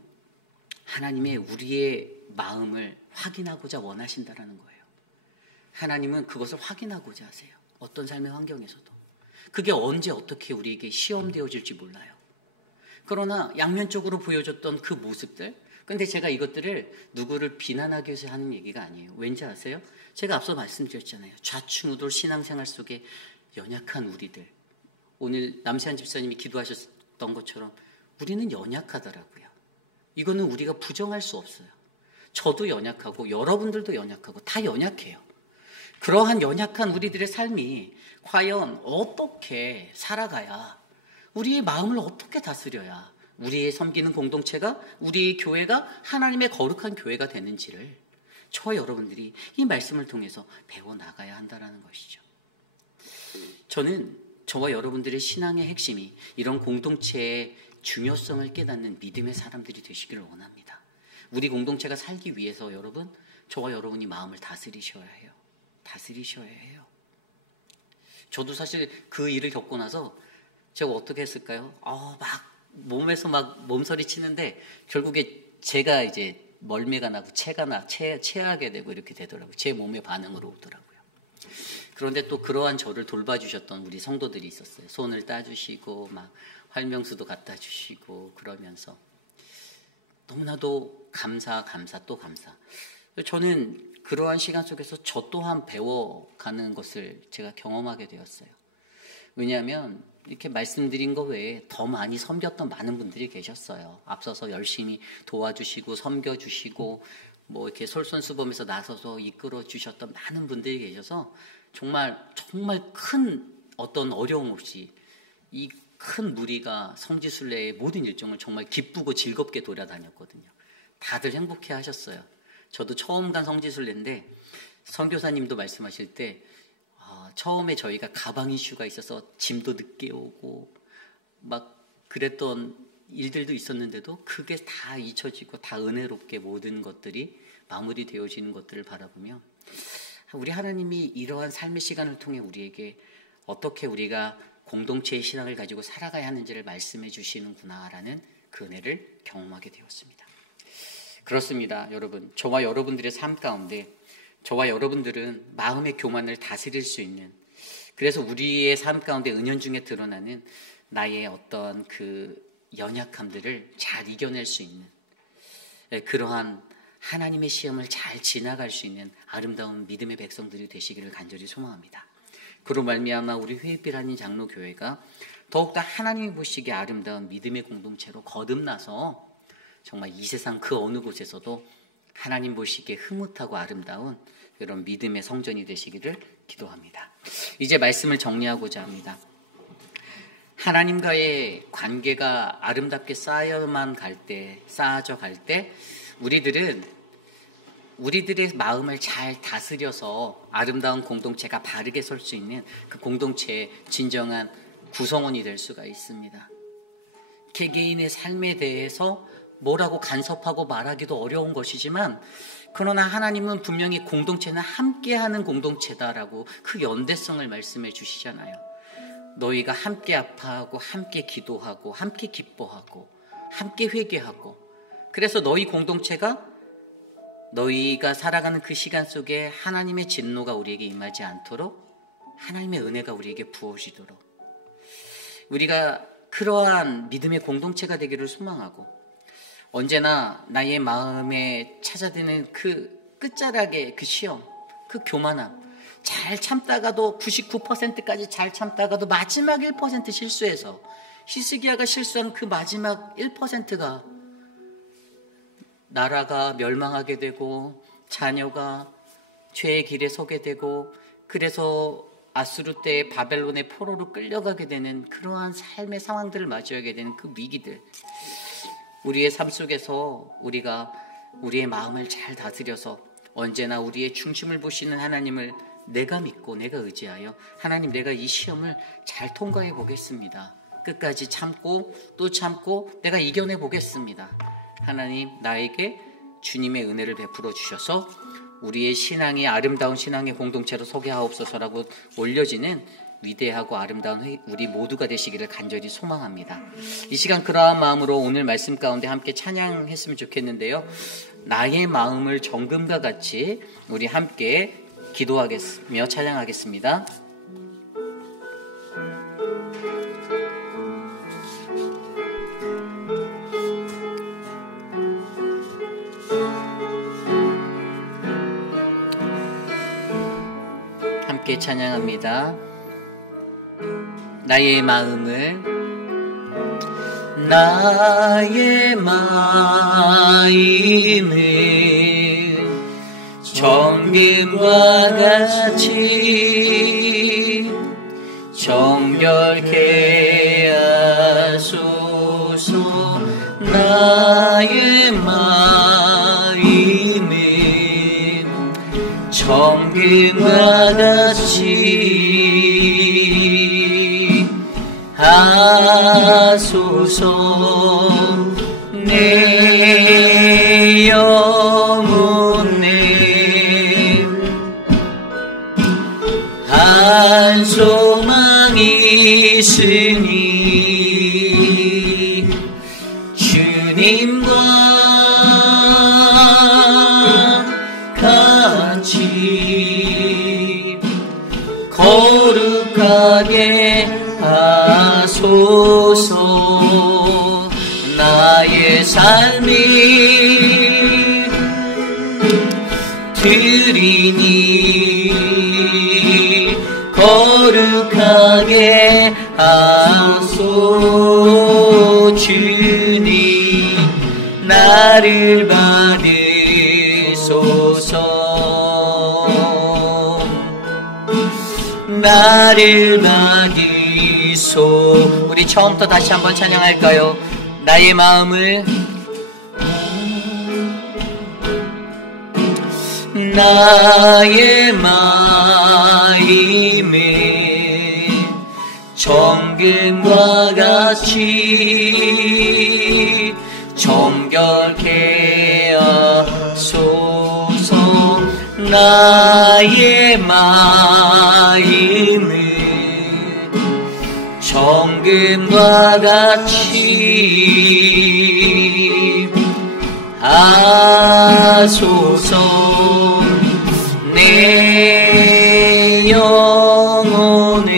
하나님의 우리의 마음을 확인하고자 원하신다라는 거예요. 하나님은 그것을 확인하고자 하세요. 어떤 삶의 환경에서도. 그게 언제 어떻게 우리에게 시험되어질지 몰라요. 그러나 양면적으로 보여줬던 그 모습들, 근데 제가 이것들을 누구를 비난하기 위해서 하는 얘기가 아니에요. 왠지 아세요? 제가 앞서 말씀드렸잖아요. 좌충우돌 신앙생활 속에 연약한 우리들. 오늘 남세한 집사님이 기도하셨던 것처럼 우리는 연약하더라고요. 이거는 우리가 부정할 수 없어요. 저도 연약하고 여러분들도 연약하고 다 연약해요. 그러한 연약한 우리들의 삶이 과연 어떻게 살아가야, 우리의 마음을 어떻게 다스려야 우리의 섬기는 공동체가, 우리의 교회가 하나님의 거룩한 교회가 되는지를 저와 여러분들이 이 말씀을 통해서 배워나가야 한다는 것이죠. 저는 저와 여러분들의 신앙의 핵심이 이런 공동체의 중요성을 깨닫는 믿음의 사람들이 되시기를 원합니다. 우리 공동체가 살기 위해서 여러분, 저와 여러분이 마음을 다스리셔야 해요. 다스리셔야 해요. 저도 사실 그 일을 겪고 나서 제가 어떻게 했을까요? 막 몸에서 막 몸서리 치는데 결국에 제가 이제 멀미가 나고 체하게 되고 이렇게 되더라고요. 제 몸의 반응으로 오더라고요. 그런데 또 그러한 저를 돌봐주셨던 우리 성도들이 있었어요. 손을 따주시고 막 활명수도 갖다 주시고 그러면서 너무나도 감사 또 감사. 저는 그러한 시간 속에서 저 또한 배워가는 것을 제가 경험하게 되었어요. 왜냐하면 이렇게 말씀드린 것 외에 더 많이 섬겼던 많은 분들이 계셨어요. 앞서서 열심히 도와주시고 섬겨주시고 뭐 이렇게 솔선수범해서 나서서 이끌어 주셨던 많은 분들이 계셔서 정말 큰 어떤 어려움 없이 이 큰 무리가 성지순례의 모든 일정을 정말 기쁘고 즐겁게 돌아다녔거든요. 다들 행복해 하셨어요. 저도 처음 간 성지순례인데 선교사님도 말씀하실 때 처음에 저희가 가방 이슈가 있어서 짐도 늦게 오고 막 그랬던 일들도 있었는데도 그게 다 잊혀지고 다 은혜롭게 모든 것들이 마무리되어지는 것들을 바라보며 우리 하나님이 이러한 삶의 시간을 통해 우리에게 어떻게 우리가 공동체의 신앙을 가지고 살아가야 하는지를 말씀해 주시는구나라는 그 은혜를 경험하게 되었습니다. 그렇습니다. 여러분, 저와 여러분들의 삶 가운데 저와 여러분들은 마음의 교만을 다스릴 수 있는, 그래서 우리의 삶 가운데 은연 중에 드러나는 나의 어떤 그 연약함들을 잘 이겨낼 수 있는 그러한 하나님의 시험을 잘 지나갈 수 있는 아름다운 믿음의 백성들이 되시기를 간절히 소망합니다. 그로 말미암아 우리 회빛 하나님 장로교회가 더욱더 하나님이 보시기에 아름다운 믿음의 공동체로 거듭나서 정말 이 세상 그 어느 곳에서도 하나님 보시기에 흐뭇하고 아름다운 이런 믿음의 성전이 되시기를 기도합니다. 이제 말씀을 정리하고자 합니다. 하나님과의 관계가 아름답게 쌓여져 갈 때 우리들의 마음을 잘 다스려서 아름다운 공동체가 바르게 설 수 있는 그 공동체의 진정한 구성원이 될 수가 있습니다. 개개인의 삶에 대해서 뭐라고 간섭하고 말하기도 어려운 것이지만, 그러나 하나님은 분명히 공동체는 함께하는 공동체다라고 그 연대성을 말씀해 주시잖아요. 너희가 함께 아파하고 함께 기도하고 함께 기뻐하고 함께 회개하고, 그래서 너희 공동체가 너희가 살아가는 그 시간 속에 하나님의 진노가 우리에게 임하지 않도록, 하나님의 은혜가 우리에게 부어지도록 우리가 그러한 믿음의 공동체가 되기를 소망하고, 언제나 나의 마음에 찾아드는 그 끝자락의 그 시험, 그 교만함, 잘 참다가도 99%까지 잘 참다가도 마지막 1% 실수해서, 히스기야가 실수한 그 마지막 1%가 나라가 멸망하게 되고 자녀가 죄의 길에 서게 되고, 그래서 아수르 때 바벨론의 포로로 끌려가게 되는 그러한 삶의 상황들을 마주하게 되는 그 위기들, 우리의 삶 속에서 우리가 우리의 마음을 잘 다스려서 언제나 우리의 중심을 보시는 하나님을 내가 믿고 내가 의지하여, 하나님 내가 이 시험을 잘 통과해 보겠습니다, 끝까지 참고 또 참고 내가 이겨내 보겠습니다, 하나님 나에게 주님의 은혜를 베풀어 주셔서 우리의 신앙이 아름다운 신앙의 공동체로 서게 하옵소서라고 올려지는 위대하고 아름다운 우리 모두가 되시기를 간절히 소망합니다. 이 시간 그러한 마음으로 오늘 말씀 가운데 함께 찬양했으면 좋겠는데요, 나의 마음을 정금과 같이 우리 함께 기도하겠으며 찬양하겠습니다. 함께 찬양합니다. 나의 마음을 정금과 같이 정결케 하소서. 나의 마음을 정금과 같이 하소서. 내 영혼에 한 소망이 있으니 주님과 같이 삶이 드리니 거룩하게 하소. 주님 나를 받으소서. 나를 받으소. 우리 처음부터 다시 한번 찬양할까요? 나의 마음을 나의 마음을 정금과 같이 정결케 하소서. 나의 마음을 정금과 같이 하소서. 내 영혼에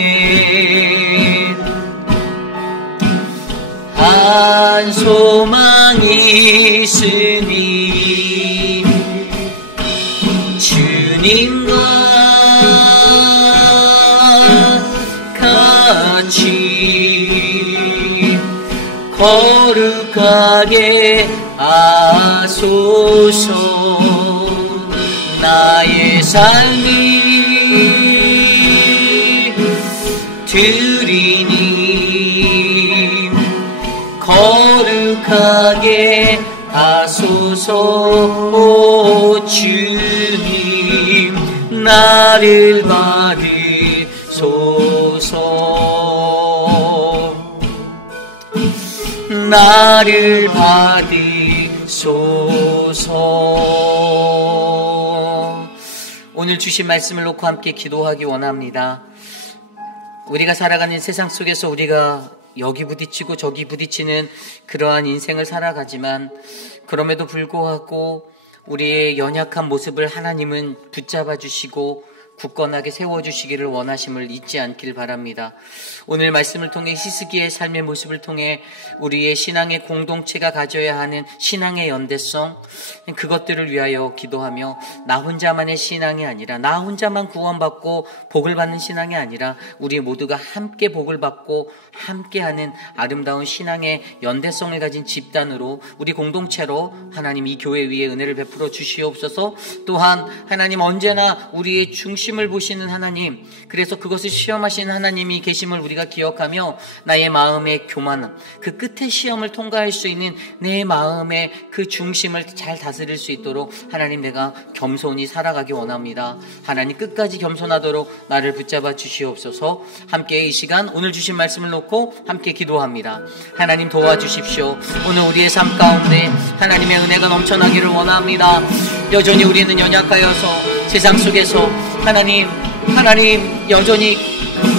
한 소망이 있으니 주님과 같이 거룩하게 하소서. 나의 삶이 드리니 거룩하게 하소서. 주님 나를 받으소서. 나를 받으소서. 오늘 주신 말씀을 놓고 함께 기도하기 원합니다. 우리가 살아가는 세상 속에서 우리가 여기 부딪히고 저기 부딪히는 그러한 인생을 살아가지만 그럼에도 불구하고 우리의 연약한 모습을 하나님은 붙잡아 주시고 굳건하게 세워주시기를 원하심을 잊지 않길 바랍니다. 오늘 말씀을 통해 히스기야의 삶의 모습을 통해 우리의 신앙의 공동체가 가져야 하는 신앙의 연대성, 그것들을 위하여 기도하며 나 혼자만의 신앙이 아니라 나 혼자만 구원받고 복을 받는 신앙이 아니라 우리 모두가 함께 복을 받고 함께하는 아름다운 신앙의 연대성을 가진 집단으로 우리 공동체로 하나님 이 교회 위에 은혜를 베풀어 주시옵소서. 또한 하나님 언제나 우리의 중심을 보시는 하나님, 그래서 그것을 시험하시는 하나님이 계심을 우리가 기억하며 나의 마음의 교만함, 그 끝에 시험을 통과할 수 있는 내 마음의 그 중심을 잘 다스릴 수 있도록 하나님 내가 겸손히 살아가기 원합니다. 하나님 끝까지 겸손하도록 나를 붙잡아 주시옵소서. 함께 이 시간 오늘 주신 말씀을 놓고 함께 기도합니다. 하나님 도와주십시오. 오늘 우리의 삶 가운데 하나님의 은혜가 넘쳐나기를 원합니다. 여전히 우리는 연약하여서 세상 속에서 하나님 여전히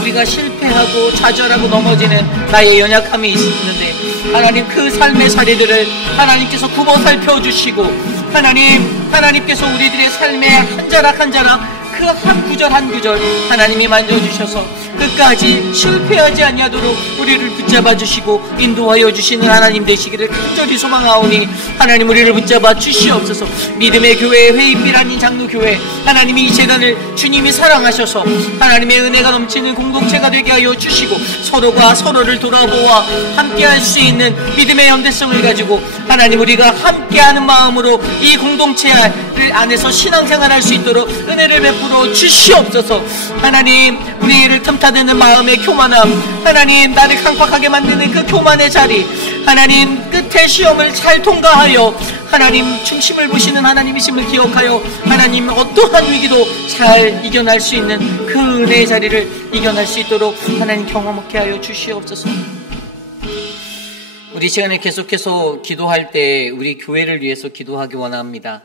우리가 실패하고 좌절하고 넘어지는 나의 연약함이 있는데 하나님 그 삶의 사례들을 하나님께서 굽어 살펴주시고 하나님께서 우리들의 삶의 한 자락 한 자락 그 한 구절 한 구절 하나님이 만져주셔서 끝까지 실패하지 아니하도록 우리를 붙잡아 주시고 인도하여 주시는 하나님 되시기를 간절히 소망하오니 하나님 우리를 붙잡아 주시옵소서. 믿음의 교회 회의빛 아닌 장로교회 하나님이 이 재단을 주님이 사랑하셔서 하나님의 은혜가 넘치는 공동체가 되게 하여 주시고 서로가 서로를 돌아보아 함께할 수 있는 믿음의 연대성을 가지고 하나님 우리가 함께하는 마음으로 이 공동체를 안에서 신앙생활할 수 있도록 은혜를 베풀어 주시옵소서. 하나님 우리를 틈타대는 마음의 교만함, 하나님 나를 강팍하게 만드는 그 교만의 자리, 하나님 끝에 시험을 잘 통과하여 하나님 중심을 보시는 하나님이심을 기억하여 하나님 어떠한 위기도 잘 이겨낼 수 있는 그 은혜의 자리를 이겨낼 수 있도록 하나님 경험하게 하여 주시옵소서. 우리 시간에 계속해서 기도할 때 우리 교회를 위해서 기도하기 원합니다.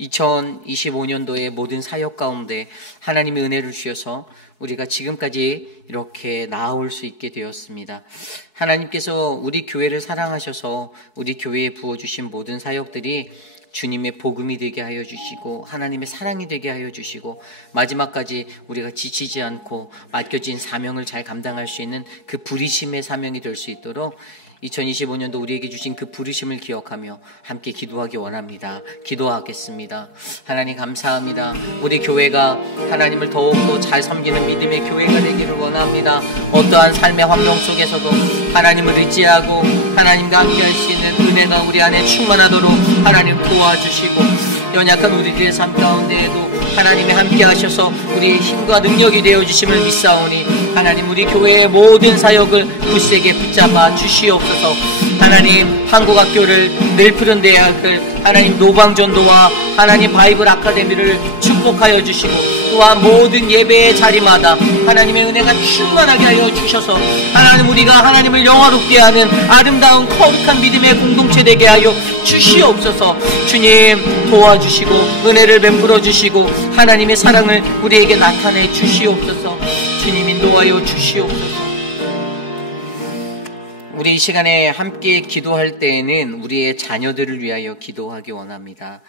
2025년도의 모든 사역 가운데 하나님의 은혜를 주셔서 우리가 지금까지 이렇게 나아올 수 있게 되었습니다. 하나님께서 우리 교회를 사랑하셔서 우리 교회에 부어주신 모든 사역들이 주님의 복음이 되게 하여 주시고 하나님의 사랑이 되게 하여 주시고 마지막까지 우리가 지치지 않고 맡겨진 사명을 잘 감당할 수 있는 그 부르심의 사명이 될 수 있도록 2025년도 우리에게 주신 그 부르심을 기억하며 함께 기도하기 원합니다. 기도하겠습니다. 하나님 감사합니다. 우리 교회가 하나님을 더욱더 잘 섬기는 믿음의 교회가 되기를 원합니다. 어떠한 삶의 환경 속에서도 하나님을 의지하고 하나님과 함께할 수 있는 은혜가 우리 안에 충만하도록 하나님 도와주시고 연약한 우리들의 삶 가운데에도 하나님이 함께 하셔서 우리의 힘과 능력이 되어주심을 믿사오니 하나님 우리 교회의 모든 사역을 굳세게 붙잡아 주시옵소서. 하나님 한국학교를 늘푸른 대학을 하나님 노방전도와 하나님 바이블 아카데미를 축복하여 주시고 또한 모든 예배의 자리마다 하나님의 은혜가 충만하게 하여 주셔서 하나님 우리가 하나님을 영화롭게 하는 아름다운 거룩한 믿음의 공동체 되게 하여 주시옵소서. 주님 도와주시고 은혜를 베풀어 주시고 하나님의 사랑을 우리에게 나타내 주시옵소서. 주님 인도하여 주시옵소서. 우리 이 시간에 함께 기도할 때에는 우리의 자녀들을 위하여 기도하기 원합니다.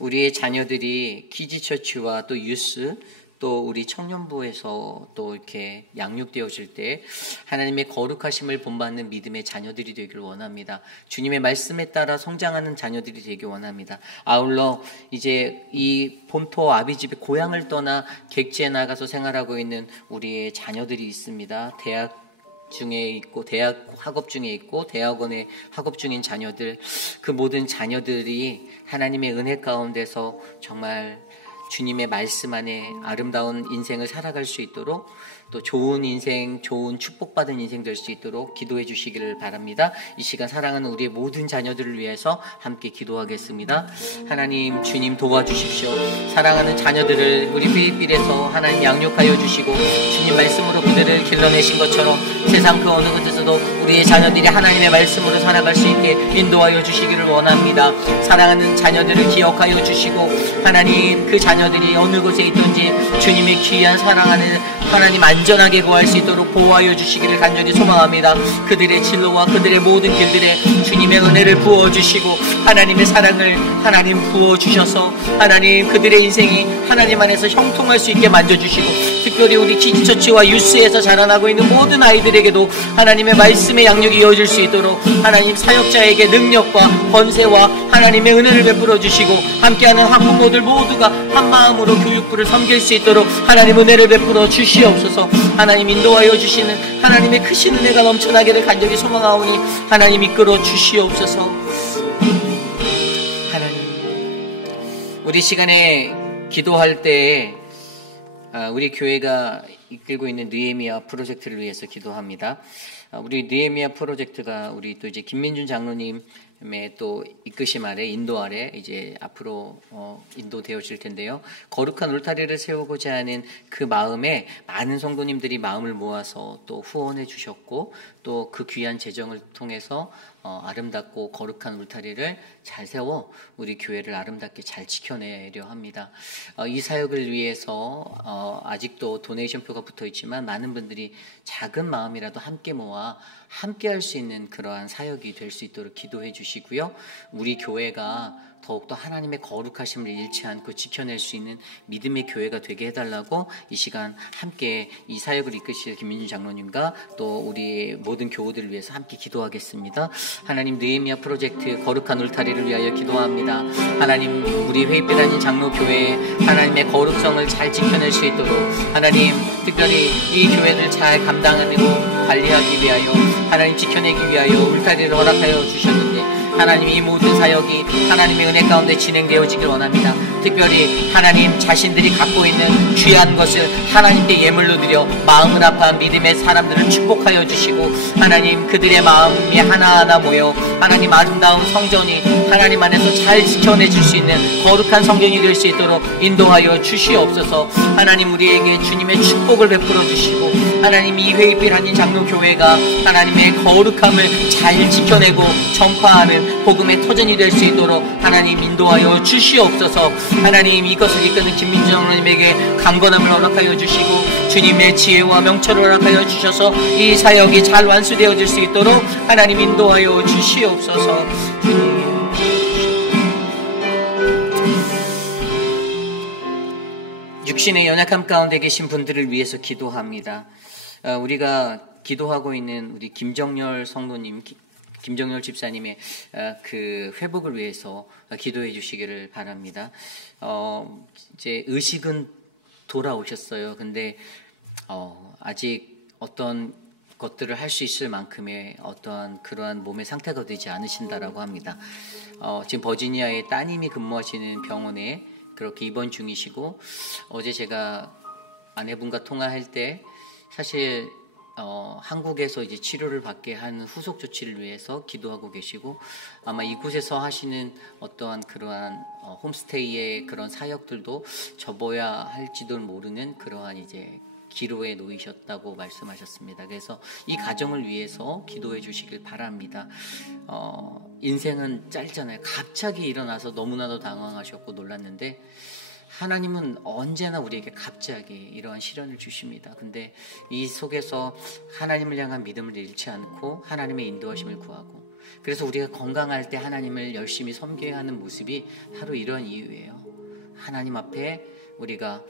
우리의 자녀들이 키즈처치와 또 유스 또 우리 청년부에서 또 이렇게 양육되어질 때 하나님의 거룩하심을 본받는 믿음의 자녀들이 되길 원합니다. 주님의 말씀에 따라 성장하는 자녀들이 되길 원합니다. 아울러 이제 이 본토 아비집의 고향을 떠나 객지에 나가서 생활하고 있는 우리의 자녀들이 있습니다. 대학 중에 있고 대학 학업 중에 있고 대학원에 학업 중인 자녀들, 그 모든 자녀들이 하나님의 은혜 가운데서 정말 주님의 말씀 안에 아름다운 인생을 살아갈 수 있도록 또 좋은 인생, 좋은 축복받은 인생 될 수 있도록 기도해 주시기를 바랍니다. 이 시간 사랑하는 우리의 모든 자녀들을 위해서 함께 기도하겠습니다. 하나님 주님 도와주십시오. 사랑하는 자녀들을 우리 필리핀에서 하나님 양육하여 주시고 주님 말씀으로 그들을 길러내신 것처럼 세상 그 어느 곳에서도 우리의 자녀들이 하나님의 말씀으로 살아갈 수 있게 인도하여 주시기를 원합니다. 사랑하는 자녀들을 기억하여 주시고 하나님 그 자녀들이 어느 곳에 있든지 주님의 귀한 사랑하는 하나님 안전하게 구할 수 있도록 보호하여 주시기를 간절히 소망합니다. 그들의 진로와 그들의 모든 길들에 주님의 은혜를 부어주시고 하나님의 사랑을 하나님 부어주셔서 하나님 그들의 인생이 하나님 안에서 형통할 수 있게 만져주시고 특별히 우리 키즈처치와 유스에서 자라나고 있는 모든 아이들에게도 하나님의 말씀의 양육이 이어질 수 있도록 하나님 사역자에게 능력과 권세와 하나님의 은혜를 베풀어 주시고 함께하는 학부모들 모두가 한마음으로 교육부를 섬길 수 있도록 하나님 은혜를 베풀어 주시옵소서. 하나님 인도하여 주시는 하나님의 크신 은혜가 넘쳐나기를 간절히 소망하오니 하나님 이끌어 주시옵소서. 하나님 우리 시간에 기도할 때에 우리 교회가 이끌고 있는 느헤미야 프로젝트를 위해서 기도합니다. 우리 느헤미야 프로젝트가 우리 또 이제 김민준 장로님의 또 이끄심 아래 인도 아래 이제 앞으로 인도되어질 텐데요. 거룩한 울타리를 세우고자 하는 그 마음에 많은 성도님들이 마음을 모아서 또 후원해 주셨고 또 그 귀한 재정을 통해서 아름답고 거룩한 울타리를 잘 세워 우리 교회를 아름답게 잘 지켜내려 합니다. 이 사역을 위해서 아직도 도네이션표가 붙어 있지만 많은 분들이 작은 마음이라도 함께 모아 함께 할 수 있는 그러한 사역이 될 수 있도록 기도해 주시고요. 우리 교회가 더욱더 하나님의 거룩하심을 잃지 않고 지켜낼 수 있는 믿음의 교회가 되게 해달라고 이 시간 함께 이 사역을 이끄실 김민준 장로님과 또 우리 모든 교우들을 위해서 함께 기도하겠습니다. 하나님 느헤미야 프로젝트 거룩한 울타리를 위하여 기도합니다. 하나님 우리 회의빛 아닌 장로교회에 하나님의 거룩성을 잘 지켜낼 수 있도록 하나님 특별히 이 교회를 잘 감당하고 관리하기 위하여 하나님 지켜내기 위하여 울타리를 허락하여 주셨는데 하나님 이 모든 사역이 하나님의 은혜 가운데 진행되어지길 원합니다. 특별히 하나님 자신들이 갖고 있는 귀한 것을 하나님께 예물로 드려 마음을 아파한 믿음의 사람들을 축복하여 주시고 하나님 그들의 마음이 하나하나 모여 하나님 아름다운 성전이 하나님 안에서 잘 지켜내줄 수 있는 거룩한 성전이 될 수 있도록 인도하여 주시옵소서. 하나님 우리에게 주님의 축복을 베풀어 주시고 하나님 이 회의빛 아닌 장로교회가 하나님의 거룩함을 잘 지켜내고 전파하는 복음의 터전이 될 수 있도록 하나님 인도하여 주시옵소서. 하나님 이것을 이끄는 김민준 장로님에게 강건함을 허락하여 주시고 주님의 지혜와 명철을 허락하여 주셔서 이 사역이 잘 완수되어질 수 있도록 하나님 인도하여 주시옵소서. 육신의 연약함 가운데 계신 분들을 위해서 기도합니다. 우리가 기도하고 있는 우리 김정열 성도님, 김정열 집사님의 그 회복을 위해서 기도해 주시기를 바랍니다. 이제 의식은 돌아오셨어요. 근데 아직 어떤 것들을 할 수 있을 만큼의 어떠한 그러한 몸의 상태가 되지 않으신다라고 합니다. 지금 버지니아에 따님이 근무하시는 병원에 그렇게 입원 중이시고, 어제 제가 아내분과 통화할 때 사실 한국에서 이제 치료를 받게 하는 후속 조치를 위해서 기도하고 계시고, 아마 이곳에서 하시는 어떠한 그러한 홈스테이의 그런 사역들도 접어야 할지도 모르는 그러한 이제 기로에 놓이셨다고 말씀하셨습니다. 그래서 이 가정을 위해서 기도해 주시길 바랍니다. 인생은 짧잖아요. 갑자기 일어나서 너무나도 당황하셨고 놀랐는데, 하나님은 언제나 우리에게 갑자기 이러한 시련을 주십니다. 근데 이 속에서 하나님을 향한 믿음을 잃지 않고 하나님의 인도하심을 구하고, 그래서 우리가 건강할 때 하나님을 열심히 섬겨야 하는 모습이 바로 이런 이유예요. 하나님 앞에 우리가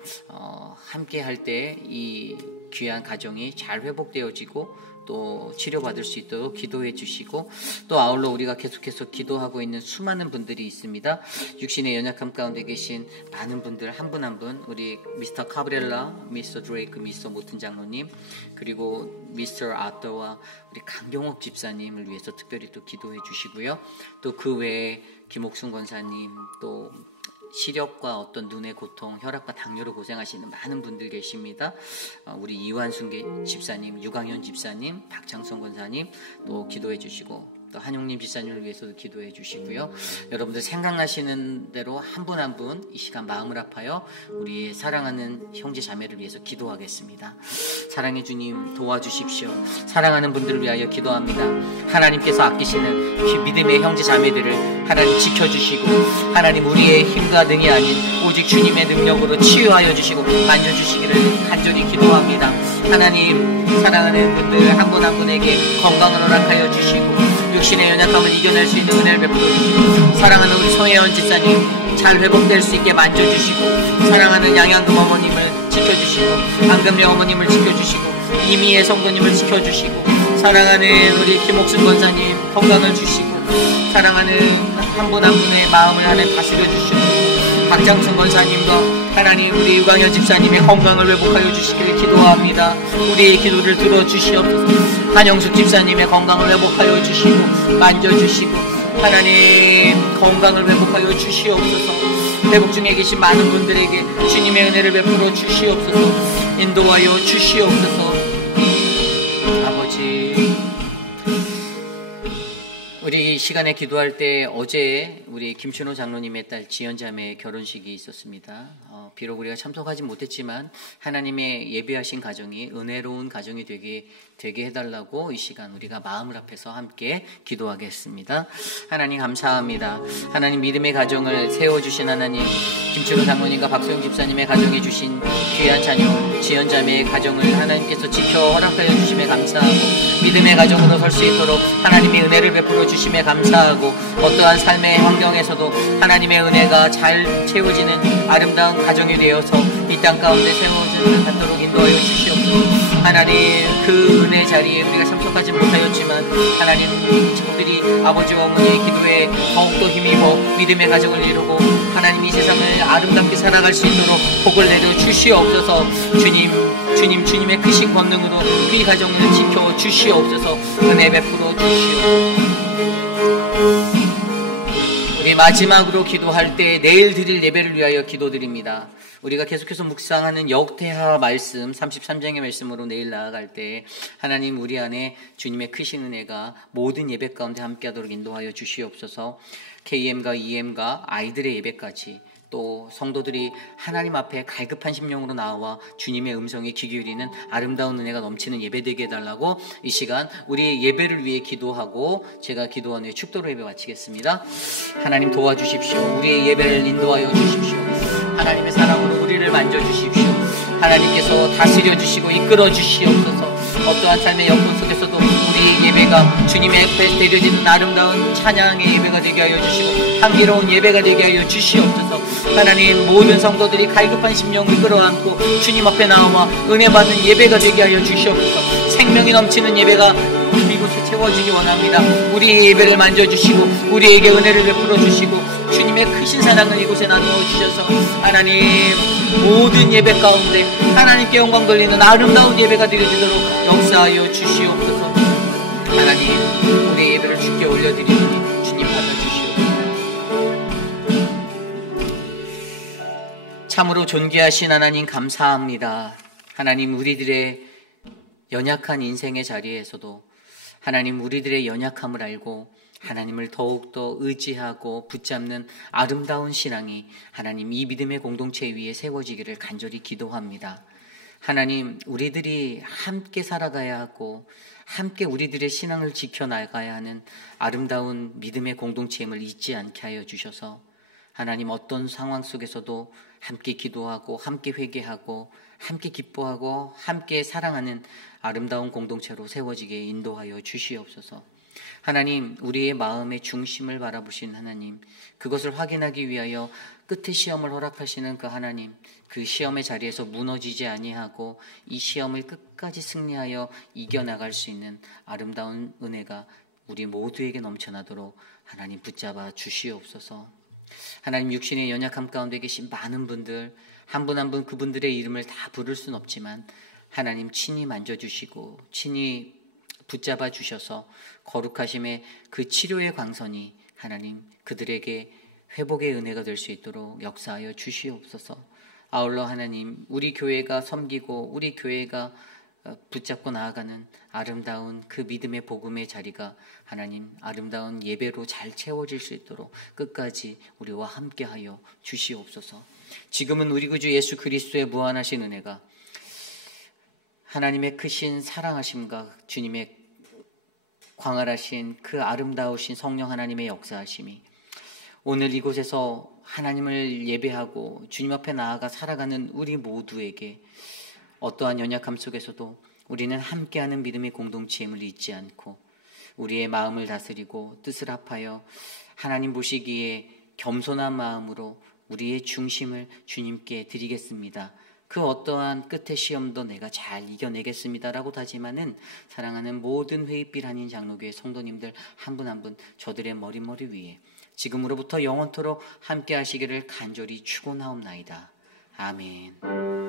함께 할 때 이 귀한 가정이 잘 회복되어지고 또 치료받을 수 있도록 기도해 주시고, 또 아울러 우리가 계속해서 기도하고 있는 수많은 분들이 있습니다. 육신의 연약함 가운데 계신 많은 분들 한 분 한 분, 우리 미스터 카브렐라, 미스터 드레이크, 미스터 모튼 장로님, 그리고 미스터 아더와 우리 강경옥 집사님을 위해서 특별히 또 기도해 주시고요. 또 그 외에 김옥순 권사님, 또 시력과 어떤 눈의 고통, 혈압과 당뇨로 고생하시는 많은 분들 계십니다. 우리 이완순 집사님, 유강현 집사님, 박창성 권사님 또 기도해 주시고, 또 한용님 집사님을 위해서도 기도해 주시고요. 여러분들 생각나시는 대로 한 분 한 분 이 시간 마음을 아파요 우리 사랑하는 형제 자매를 위해서 기도하겠습니다. 사랑의 주님 도와주십시오. 사랑하는 분들을 위하여 기도합니다. 하나님께서 아끼시는 믿음의 형제 자매들을 하나님 지켜주시고, 하나님 우리의 힘과 능이 아닌 오직 주님의 능력으로 치유하여 주시고 만져주시기를 간절히 기도합니다. 하나님, 사랑하는 분들 한 분 한 분에게 건강을 허락하여 주시고, 육신의 연약함을 이겨낼 수 있는 은혜를 베풀어 주시고, 사랑하는 우리 서혜원 집사님 잘 회복될 수 있게 만져주시고, 사랑하는 양양금 어머님을 지켜주시고, 안금명 어머님을 지켜주시고, 이미애 성도님을 지켜주시고, 사랑하는 우리 김옥순 권사님 건강을 주시고, 사랑하는 한 분 한 분의 마음을 하나님 다스려 주시고, 박장순 권사님과 하나님 우리 유광현 집사님의 건강을 회복하여 주시기를 기도합니다. 우리의 기도를 들어주시옵소서. 한영숙 집사님의 건강을 회복하여 주시고 만져주시고, 하나님 건강을 회복하여 주시옵소서. 회복 중에 계신 많은 분들에게 주님의 은혜를 베풀어 주시옵소서. 인도하여 주시옵소서. 아버지, 우리 이 시간에 기도할 때 어제 우리 김춘호 장로님의 딸 지연자매의 결혼식이 있었습니다. 비록 우리가 참석하지 못했지만 하나님의 예비하신 가정이 은혜로운 가정이 되게 해달라고 이 시간 우리가 마음을 합해서 함께 기도하겠습니다. 하나님 감사합니다. 하나님 믿음의 가정을 세워주신 하나님, 김춘호 장로님과 박소영 집사님의 가정에 주신 귀한 자녀 지연자매의 가정을 하나님께서 지켜 허락하여 주심에 감사하고, 믿음의 가정으로 설 수 있도록 하나님의 은혜를 베풀어 주심에 감사하고, 어떠한 삶의 환경에서도 하나님의 은혜가 잘 채워지는 아름다운 가정이 되어서 이 땅 가운데 세워지는 않도록 인도하여 주시옵소서. 하나님 그 은혜 자리에 우리가 참석하지 못하였지만 하나님 친구들이 아버지와 어머니의 기도에 더욱더 힘입어 믿음의 가정을 이루고 하나님 이 세상을 아름답게 살아갈 수 있도록 복을 내려 주시옵소서. 주님의 크신 권능으로 이 가정을 지켜 주시옵소서. 은혜 베풀어 주시옵소서. 우리 마지막으로 기도할 때 내일 드릴 예배를 위하여 기도드립니다. 우리가 계속해서 묵상하는 역대하 말씀 33장의 말씀으로 내일 나아갈 때 하나님 우리 안에 주님의 크신 은혜가 모든 예배 가운데 함께하도록 인도하여 주시옵소서. KM과 EM과 아이들의 예배까지, 또 성도들이 하나님 앞에 갈급한 심령으로 나와 주님의 음성에 귀 기울이는 아름다운 은혜가 넘치는 예배되게 해달라고 이 시간 우리 예배를 위해 기도하고 제가 기도한 후에 축도로 예배 마치겠습니다. 하나님 도와주십시오. 우리의 예배를 인도하여 주십시오. 하나님의 사랑으로 우리를 만져주십시오. 하나님께서 다스려 주시고 이끌어 주시옵소서. 어떠한 삶의 여건 속에서도 우리 이 예배가 주님의 앞에 드려지는 아름다운 찬양의 예배가 되게 하여 주시고 향기로운 예배가 되게 하여 주시옵소서. 하나님, 모든 성도들이 갈급한 심령을 끌어안고 주님 앞에 나와 은혜 받는 예배가 되게 하여 주시옵소서. 생명이 넘치는 예배가 이곳에 채워지기 원합니다. 우리의 예배를 만져주시고 우리에게 은혜를 베풀어 주시고 주님의 크신 사랑을 이곳에 나누어 주셔서 하나님, 모든 예배 가운데 하나님께 영광 돌리는 아름다운 예배가 드려지도록 역사하여 주시옵소서. 하나님, 우리의 예배를 주께 올려드리니 주님 받아주시옵소서. 참으로 존귀하신 하나님, 감사합니다. 하나님, 우리들의 연약한 인생의 자리에서도 하나님, 우리들의 연약함을 알고 하나님을 더욱더 의지하고 붙잡는 아름다운 신앙이 하나님, 이 믿음의 공동체 위에 세워지기를 간절히 기도합니다. 하나님, 우리들이 함께 살아가야 하고 함께 우리들의 신앙을 지켜나가야 하는 아름다운 믿음의 공동체임을 잊지 않게 하여 주셔서 하나님, 어떤 상황 속에서도 함께 기도하고 함께 회개하고 함께 기뻐하고 함께 사랑하는 아름다운 공동체로 세워지게 인도하여 주시옵소서. 하나님, 우리의 마음의 중심을 바라보신 하나님, 그것을 확인하기 위하여 끝의 시험을 허락하시는 그 하나님, 그 시험의 자리에서 무너지지 아니하고 이 시험을 끝까지 승리하여 이겨나갈 수 있는 아름다운 은혜가 우리 모두에게 넘쳐나도록 하나님 붙잡아 주시옵소서. 하나님, 육신의 연약함 가운데 계신 많은 분들, 한 분 한 분 그분들의 이름을 다 부를 수는 없지만 하나님, 친히 만져주시고 친히 붙잡아 주셔서 거룩하심의 그 치료의 광선이 하나님, 그들에게 회복의 은혜가 될 수 있도록 역사하여 주시옵소서. 아울러 하나님, 우리 교회가 섬기고 우리 교회가 붙잡고 나아가는 아름다운 그 믿음의 복음의 자리가 하나님, 아름다운 예배로 잘 채워질 수 있도록 끝까지 우리와 함께하여 주시옵소서. 지금은 우리 구주 예수 그리스도의 무한하신 은혜가, 하나님의 크신 사랑하심과 주님의 광활하신 그 아름다우신 성령 하나님의 역사하심이 오늘 이곳에서 하나님을 예배하고 주님 앞에 나아가 살아가는 우리 모두에게 어떠한 연약함 속에서도 우리는 함께하는 믿음의 공동체임을 잊지 않고 우리의 마음을 다스리고 뜻을 합하여 하나님 보시기에 겸손한 마음으로 우리의 중심을 주님께 드리겠습니다. 그 어떠한 끝의 시험도 내가 잘 이겨내겠습니다라고 다짐하는 사랑하는 모든 회의빛 한인 장로교회 성도님들 한 분 한 분 저들의 머리 위에 지금으로부터 영원토록 함께 하시기를 간절히 축원하옵나이다. 아멘.